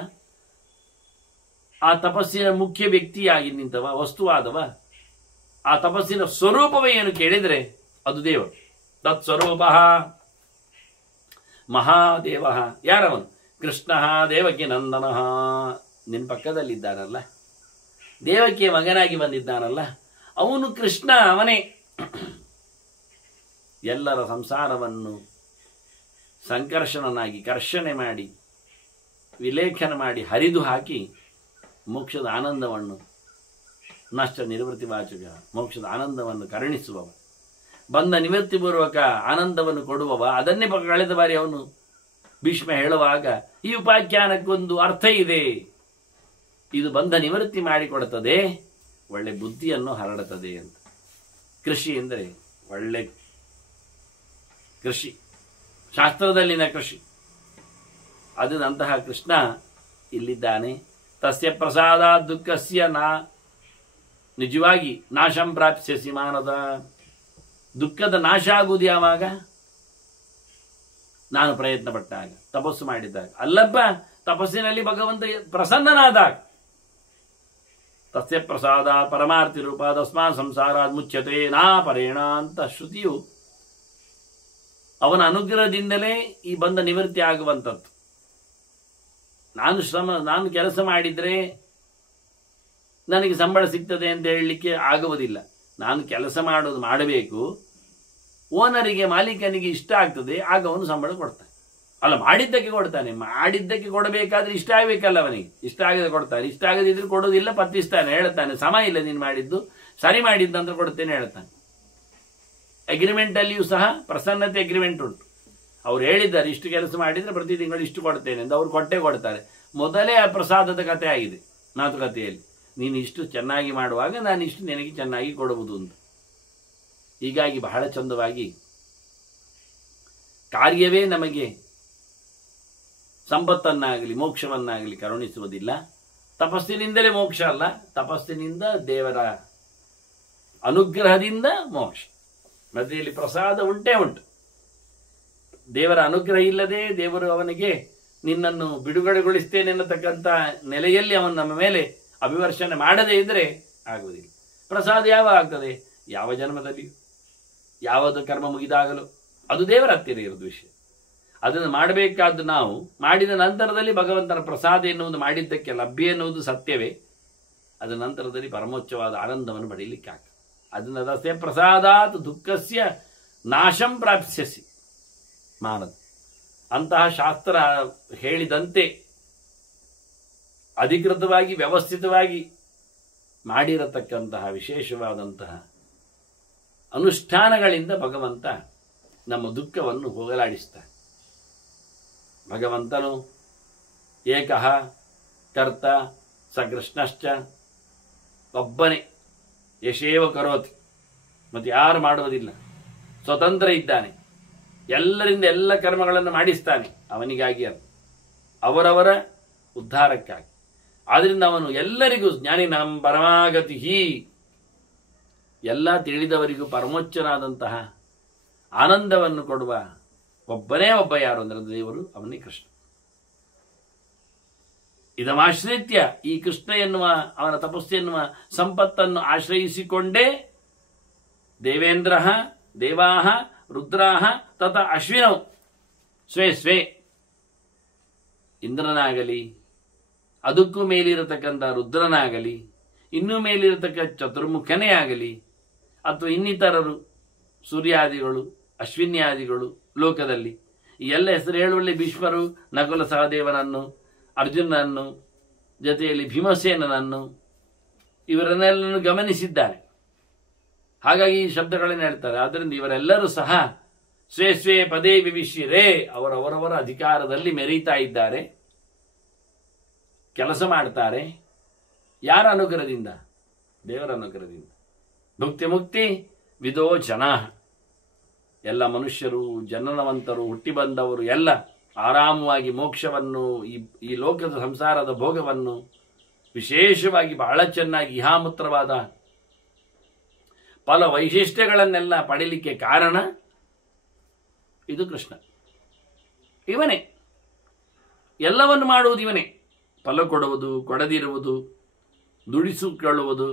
ಆ ತಪಸ್ಸಿನ ಮುಖ್ಯ ವ್ಯಕ್ತಿಯಾಗಿ ನಿಂತವ, ವಸ್ತುವಾದವ, ಆ ತಪಸ್ಸಿನ ಸ್ವರೂಪವೇ ಏನು ಕೇಳಿದರೆ ಅದು ದೇವರು. ತತ್ ಸ್ವರೂಪ ಮಹಾದೇವ. ಯಾರವನು? ಕೃಷ್ಣ ದೇವಕಿ ನಂದನ. ನಿನ್ನ ಪಕ್ಕದಲ್ಲಿದ್ದಾನಲ್ಲ, ದೇವಕಿಯ ಮಗನಾಗಿ ಬಂದಿದ್ದಾನಲ್ಲ, ಅವನು ಕೃಷ್ಣ, ಅವನೇ. ಎಲ್ಲರ ಸಂಸಾರವನ್ನು ಸಂಕರ್ಷಣನಾಗಿ ಕರ್ಷಣೆ ಮಾಡಿ, ವಿಲೇಖನ ಮಾಡಿ, ಹರಿದು ಹಾಕಿ ಮೋಕ್ಷದ ಆನಂದವನ್ನು, ನಷ್ಟ ನಿವೃತ್ತಿ ವಾಚಕ ಮೋಕ್ಷದ ಆನಂದವನ್ನು ಕರುಣಿಸುವವ, ಬಂದ ನಿವೃತ್ತಿಪೂರ್ವಕ ಆನಂದವನ್ನು ಕೊಡುವವ. ಅದನ್ನೇ ಕಳೆದ ಬಾರಿ ಅವನು ಭೀಷ್ಮ ಹೇಳುವಾಗ, ಈ ಉಪಾಖ್ಯಾನಕ್ಕೊಂದು ಅರ್ಥ ಇದೆ, ಇದು ಬಂದ ನಿವೃತ್ತಿ ಮಾಡಿಕೊಡುತ್ತದೆ, ಒಳ್ಳೆ ಬುದ್ಧಿಯನ್ನು ಹರಡುತ್ತದೆ ಅಂತ. ಕೃಷಿ ಎಂದರೆ ಒಳ್ಳೆ ಕೃಷಿ, ಶಾಸ್ತ್ರದಲ್ಲಿನ ಕೃಷಿ. ಅಂತಹ ಕೃಷ್ಣ ಇಲ್ಲಿದ್ದಾನೆ. ತಸ್ಯ ಪ್ರಸಾದ ದುಃಖಸ್ಯ ನಿಜವಾಗಿ ನಾಶಂ ಪ್ರಾಪ್ಸ್ಯಸಿ ಮಾನದ. ದುಃಖದ ನಾಶ ಆಗುವುದು ಯಾವಾಗ? ನಾನು ಪ್ರಯತ್ನ ಪಟ್ಟಾಗ, ತಪಸ್ಸು ಮಾಡಿದ್ದಾಗ. ಅಲ್ಲಪ್ಪ, ತಪಸ್ಸಿನಲ್ಲಿ ಭಗವಂತ ಪ್ರಸನ್ನನಾದಾಗ. ತಸ್ಯ ಪ್ರಸಾದ ಪರಮಾರ್ಥಿ ರೂಪ ತಸ್ಮಾತ್ ಸಂಸಾರಾತ್ ಮುಚ್ಯತೆ ನಾ ಪರೇಣ ಅಂತ ಶ್ರುತಿಯು ಅವನ ಅನುಗ್ರಹದಿಂದಲೇ ಈ ಬಂದ ನಿವೃತ್ತಿ ಆಗುವಂಥದ್ದು. ನಾನು ಕೆಲಸ ಮಾಡಿದ್ರೆ ನನಗೆ ಸಂಬಳ ಸಿಗ್ತದೆ ಅಂತ ಹೇಳಲಿಕ್ಕೆ ಆಗುವುದಿಲ್ಲ. ನಾನು ಕೆಲಸ ಮಾಡಬೇಕು, ಓನರಿಗೆ, ಮಾಲೀಕನಿಗೆ ಇಷ್ಟ ಆಗ್ತದೆ, ಆಗ ಅವನು ಸಂಬಳ ಕೊಡ್ತಾನೆ. ಅಲ್ಲ, ಮಾಡಿದ್ದಕ್ಕೆ ಕೊಡ್ತಾನೆ. ಮಾಡಿದ್ದಕ್ಕೆ ಕೊಡಬೇಕಾದ್ರೆ ಇಷ್ಟ ಆಗಬೇಕಲ್ಲ ಅವನಿಗೆ. ಇಷ್ಟ ಆಗದೆ ಕೊಡ್ತಾನೆ, ಇಷ್ಟ ಆಗದಿದ್ರೆ ಕೊಡೋದಿಲ್ಲ, ಪತ್ತಿಸ್ತಾನೆ, ಹೇಳ್ತಾನೆ ಸಮ ಇಲ್ಲ ನೀನು ಮಾಡಿದ್ದು, ಸರಿ ಮಾಡಿದ್ದಂತ ಕೊಡ್ತೇನೆ ಹೇಳ್ತಾನೆ. ಅಗ್ರಿಮೆಂಟ್ ಅಲ್ಲಿಯೂ ಸಹ ಪ್ರಸನ್ನತೆ ಅಗ್ರಿಮೆಂಟ್ ಉಂಟು. ಅವ್ರು ಹೇಳಿದ್ದಾರೆ ಇಷ್ಟು ಕೆಲಸ ಮಾಡಿದ್ರೆ ಪ್ರತಿ ತಿಂಗಳು ಇಷ್ಟು ಕೊಡ್ತೇನೆ ಅಂತ. ಅವ್ರು ಕೊಟ್ಟೆ ಕೊಡ್ತಾರೆ. ಮೊದಲೇ ಆ ಪ್ರಸಾದದ ಕಥೆ ಆಗಿದೆ ಮಾತುಕತೆಯಲ್ಲಿ. ನೀನು ಇಷ್ಟು ಚೆನ್ನಾಗಿ ಮಾಡುವಾಗ ನಾನು ಇಷ್ಟು ನಿನಗೆ ಚೆನ್ನಾಗಿ ಕೊಡುವುದು ಅಂತ. ಹೀಗಾಗಿ ಬಹಳ ಚಂದವಾಗಿ ಕಾರ್ಯವೇ ನಮಗೆ ಸಂಪತ್ತನ್ನಾಗಲಿ ಮೋಕ್ಷವನ್ನಾಗಲಿ ಕರುಣಿಸುವುದಿಲ್ಲ. ತಪಸ್ಸಿನಿಂದಲೇ ಮೋಕ್ಷ ಅಲ್ಲ, ತಪಸ್ಸಿನಿಂದ ದೇವರ ಅನುಗ್ರಹದಿಂದ ಮೋಕ್ಷ. ಮಧ್ಯೆಯಲ್ಲಿ ಪ್ರಸಾದ ಉಂಟೇ ಉಂಟು. ದೇವರ ಅನುಗ್ರಹ ಇಲ್ಲದೆ ದೇವರು ಅವನಿಗೆ ನಿನ್ನನ್ನು ಬಿಡುಗಡೆಗೊಳಿಸ್ತೇನೆ ಅನ್ನತಕ್ಕಂಥ ನೆಲೆಯಲ್ಲಿ ಅವನು ನಮ್ಮ ಮೇಲೆ ಅಭಿವರ್ಷಣೆ ಮಾಡದೇ ಇದ್ದರೆ ಆಗುವುದಿಲ್ಲ. ಪ್ರಸಾದ ಯಾವಾಗ ಆಗ್ತದೆ? ಯಾವ ಜನ್ಮದಲ್ಲಿಯೂ, ಯಾವುದು ಕರ್ಮ ಮುಗಿದಾಗಲೂ. ಅದು ದೇವರ ಹತ್ತಿರ ಇರೋದು ವಿಷಯ. ಅದನ್ನು ಮಾಡಬೇಕಾದ್ದು ನಾವು ಮಾಡಿದ ನಂತರದಲ್ಲಿ ಭಗವಂತನ ಪ್ರಸಾದ ಎನ್ನುವುದು ಮಾಡಿದ್ದಕ್ಕೆ ಲಭ್ಯ ಎನ್ನುವುದು ಸತ್ಯವೇ. ಅದರ ನಂತರದಲ್ಲಿ ಪರಮೋಚ್ಚವಾದ ಆನಂದವನ್ನು ಪಡೆಯಲಿಕ್ಕೆ ಆಗ್ತದೆ. ಅದನ್ನು ದಸ್ಯ ಪ್ರಸಾದಾತ್ ದುಃಖಸ್ಯ ನಾಶಂ ಪ್ರಾಪ್ಸ್ಯಸಿ ಮಾನದ. ಅಂತಹ ಶಾಸ್ತ್ರ ಹೇಳಿದಂತೆ ಅಧಿಕೃತವಾಗಿ ವ್ಯವಸ್ಥಿತವಾಗಿ ಮಾಡಿರತಕ್ಕಂತಹ ವಿಶೇಷವಾದಂತಹ ಅನುಷ್ಠಾನಗಳಿಂದ ಭಗವಂತ ನಮ್ಮ ದುಃಖವನ್ನು ಹೋಗಲಾಡಿಸ್ತಾನೆ. ಭಗವಂತನು ಏಕಃ ಕರ್ತ ಸ ಕೃಷ್ಣಶ್ಚ, ಒಬ್ಬನೇ, ಯಶೇವ ಕರೋತಿ, ಮತ್ತು ಯಾರು ಮಾಡುವುದಿಲ್ಲ, ಸ್ವತಂತ್ರ ಇದ್ದಾನೆ, ಎಲ್ಲರಿಂದ ಎಲ್ಲ ಕರ್ಮಗಳನ್ನು ಮಾಡಿಸ್ತಾನೆ ಅವನಿಗಾಗಿ, ಅದು ಅವರವರ ಉದ್ಧಾರಕ್ಕಾಗಿ. ಆದ್ರಿಂದ ಅವನು ಎಲ್ಲರಿಗೂ ಜ್ಞಾನಿನಾಂ ಪರಮಾಗತಿ, ಎಲ್ಲ ತಿಳಿದವರಿಗೂ ಪರಮೋಚ್ಚನಾದಂತಹ ಆನಂದವನ್ನು ಕೊಡುವ ಒಬ್ಬನೇ ಒಬ್ಬ ಯಾರು ಅಂದರೆ ದೇವರು, ಅವನೇ ಕೃಷ್ಣ. ಇದಮಾಶ್ರಿತ್ಯ, ಈ ಕೃಷ್ಣ ಎನ್ನುವ ಅವನ ತಪಸ್ಸು ಎನ್ನುವ ಸಂಪತ್ತನ್ನು ಆಶ್ರಯಿಸಿಕೊಂಡೇ ದೇವೇಂದ್ರ ದೇವಾಹ ರುದ್ರಾಹ ತತ ಅಶ್ವಿನೌ ಸ್ವೇ ಸ್ವೇ, ಇಂದ್ರನಾಗಲಿ, ಅದಕ್ಕೂ ಮೇಲಿರತಕ್ಕಂಥ ರುದ್ರನಾಗಲಿ, ಇನ್ನೂ ಮೇಲಿರತಕ್ಕ ಚತುರ್ಮುಖನೇ ಆಗಲಿ, ಅಥವಾ ಇನ್ನಿತರರು ಸೂರ್ಯಾದಿಗಳು ಅಶ್ವಿನ್ಯಾದಿಗಳು ಲೋಕದಲ್ಲಿ ಈ ಎಲ್ಲ ಹೆಸರು ಹೇಳುವಲ್ಲಿ ಭೀಷ್ಮರು ನಕುಲ ಸಹದೇವನನ್ನು, ಅರ್ಜುನನನ್ನು, ಜೊತೆಯಲ್ಲಿ ಭೀಮಸೇನನನ್ನು, ಇವರನ್ನೆಲ್ಲನ್ನು ಗಮನಿಸಿದ್ದಾರೆ. ಹಾಗಾಗಿ ಈ ಶಬ್ದಗಳನ್ನು ಹೇಳ್ತಾರೆ. ಆದ್ದರಿಂದ ಇವರೆಲ್ಲರೂ ಸಹ ಸ್ವೇ ಸ್ವೇ ಪದೇ ವಿವಿಶಿರೇ, ಅವರವರವರ ಅಧಿಕಾರದಲ್ಲಿ ಮೆರೀತಾ ಇದ್ದಾರೆ, ಕೆಲಸ ಮಾಡ್ತಾರೆ. ಯಾರ ಅನುಗ್ರಹದಿಂದ? ದೇವರ ಅನುಗ್ರಹದಿಂದ. ಭುಕ್ತಿ ಮುಕ್ತಿ ವಿದೋ ಜನ, ಎಲ್ಲ ಮನುಷ್ಯರು, ಜನನವಂತರು, ಹುಟ್ಟಿ ಬಂದವರು ಎಲ್ಲ ಆರಾಮವಾಗಿ ಮೋಕ್ಷವನ್ನು, ಈ ಲೋಕದ ಸಂಸಾರದ ಭೋಗವನ್ನು ವಿಶೇಷವಾಗಿ ಬಹಳ ಚೆನ್ನಾಗಿ ಇಹಾಮೂತ್ರವಾದ ಫಲ ವೈಶಿಷ್ಟ್ಯಗಳನ್ನೆಲ್ಲ ಪಡೀಲಿಕ್ಕೆ ಕಾರಣ ಇದು ಕೃಷ್ಣ. ಇವನೇ ಎಲ್ಲವನ್ನು ಮಾಡುವುದು, ಇವನೇ ಫಲ ಕೊಡುವುದು, ಕೊಡದಿರುವುದು, ದುಡಿಸಿಕೊಳ್ಳುವುದು,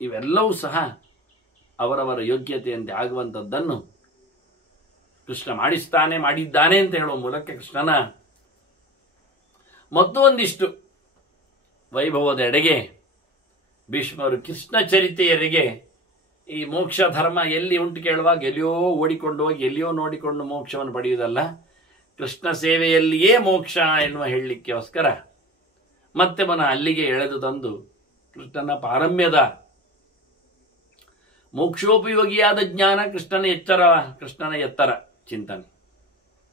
ಇವೆಲ್ಲವೂ ಸಹ ಅವರವರ ಯೋಗ್ಯತೆಯಂತೆ ಆಗುವಂಥದ್ದನ್ನು ಕೃಷ್ಣ ಮಾಡಿಸ್ತಾನೆ, ಮಾಡಿದ್ದಾನೆ ಅಂತ ಹೇಳುವ ಮೂಲಕ ಕೃಷ್ಣನ ಮತ್ತೊಂದಿಷ್ಟು ವೈಭವದ ಎಡೆಗೆ ಭೀಷ್ಮರು ಕೃಷ್ಣ ಚರಿತೆಯರಿಗೆ ಈ ಮೋಕ್ಷ ಧರ್ಮ ಎಲ್ಲಿ ಉಂಟು ಕೇಳುವಾಗ ಎಲ್ಲಿಯೋ ಓಡಿಕೊಂಡು ಹೋಗಿ ಎಲ್ಲಿಯೋ ನೋಡಿಕೊಂಡು ಮೋಕ್ಷವನ್ನು ಪಡೆಯುವುದಲ್ಲ, ಕೃಷ್ಣ ಸೇವೆಯಲ್ಲಿಯೇ ಮೋಕ್ಷ ಎನ್ನುವ ಹೇಳಲಿಕ್ಕೋಸ್ಕರ ಮತ್ತೆ ಅಲ್ಲಿಗೆ ಎಳೆದು ತಂದು ಕೃಷ್ಣನ ಪಾರಮ್ಯದ ಮೋಕ್ಷೋಪಯೋಗಿಯಾದ ಜ್ಞಾನ, ಕೃಷ್ಣನ ಎತ್ತರ ಚಿಂತನೆ,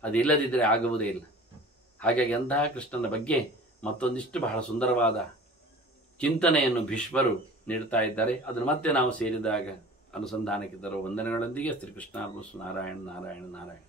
ಅದಿಲ್ಲದಿದ್ದರೆ ಆಗುವುದೇ ಇಲ್ಲ. ಹಾಗಾಗಿ ಅಂತಹ ಕೃಷ್ಣನ ಬಗ್ಗೆ ಮತ್ತೊಂದಿಷ್ಟು ಬಹಳ ಸುಂದರವಾದ ಚಿಂತನೆಯನ್ನು ಭೀಷ್ಮರು ನೀಡ್ತಾ ಇದ್ದಾರೆ. ಅದನ್ನು ಮತ್ತೆ ನಾವು ಸೇರಿದಾಗ ಅನುಸಂಧಾನಕ್ಕೆ ತರುವ ವಂದನೆಗಳೊಂದಿಗೆ ಶ್ರೀಕೃಷ್ಣ ನಾರಾಯಣ ನಾರಾಯಣ ನಾರಾಯಣ.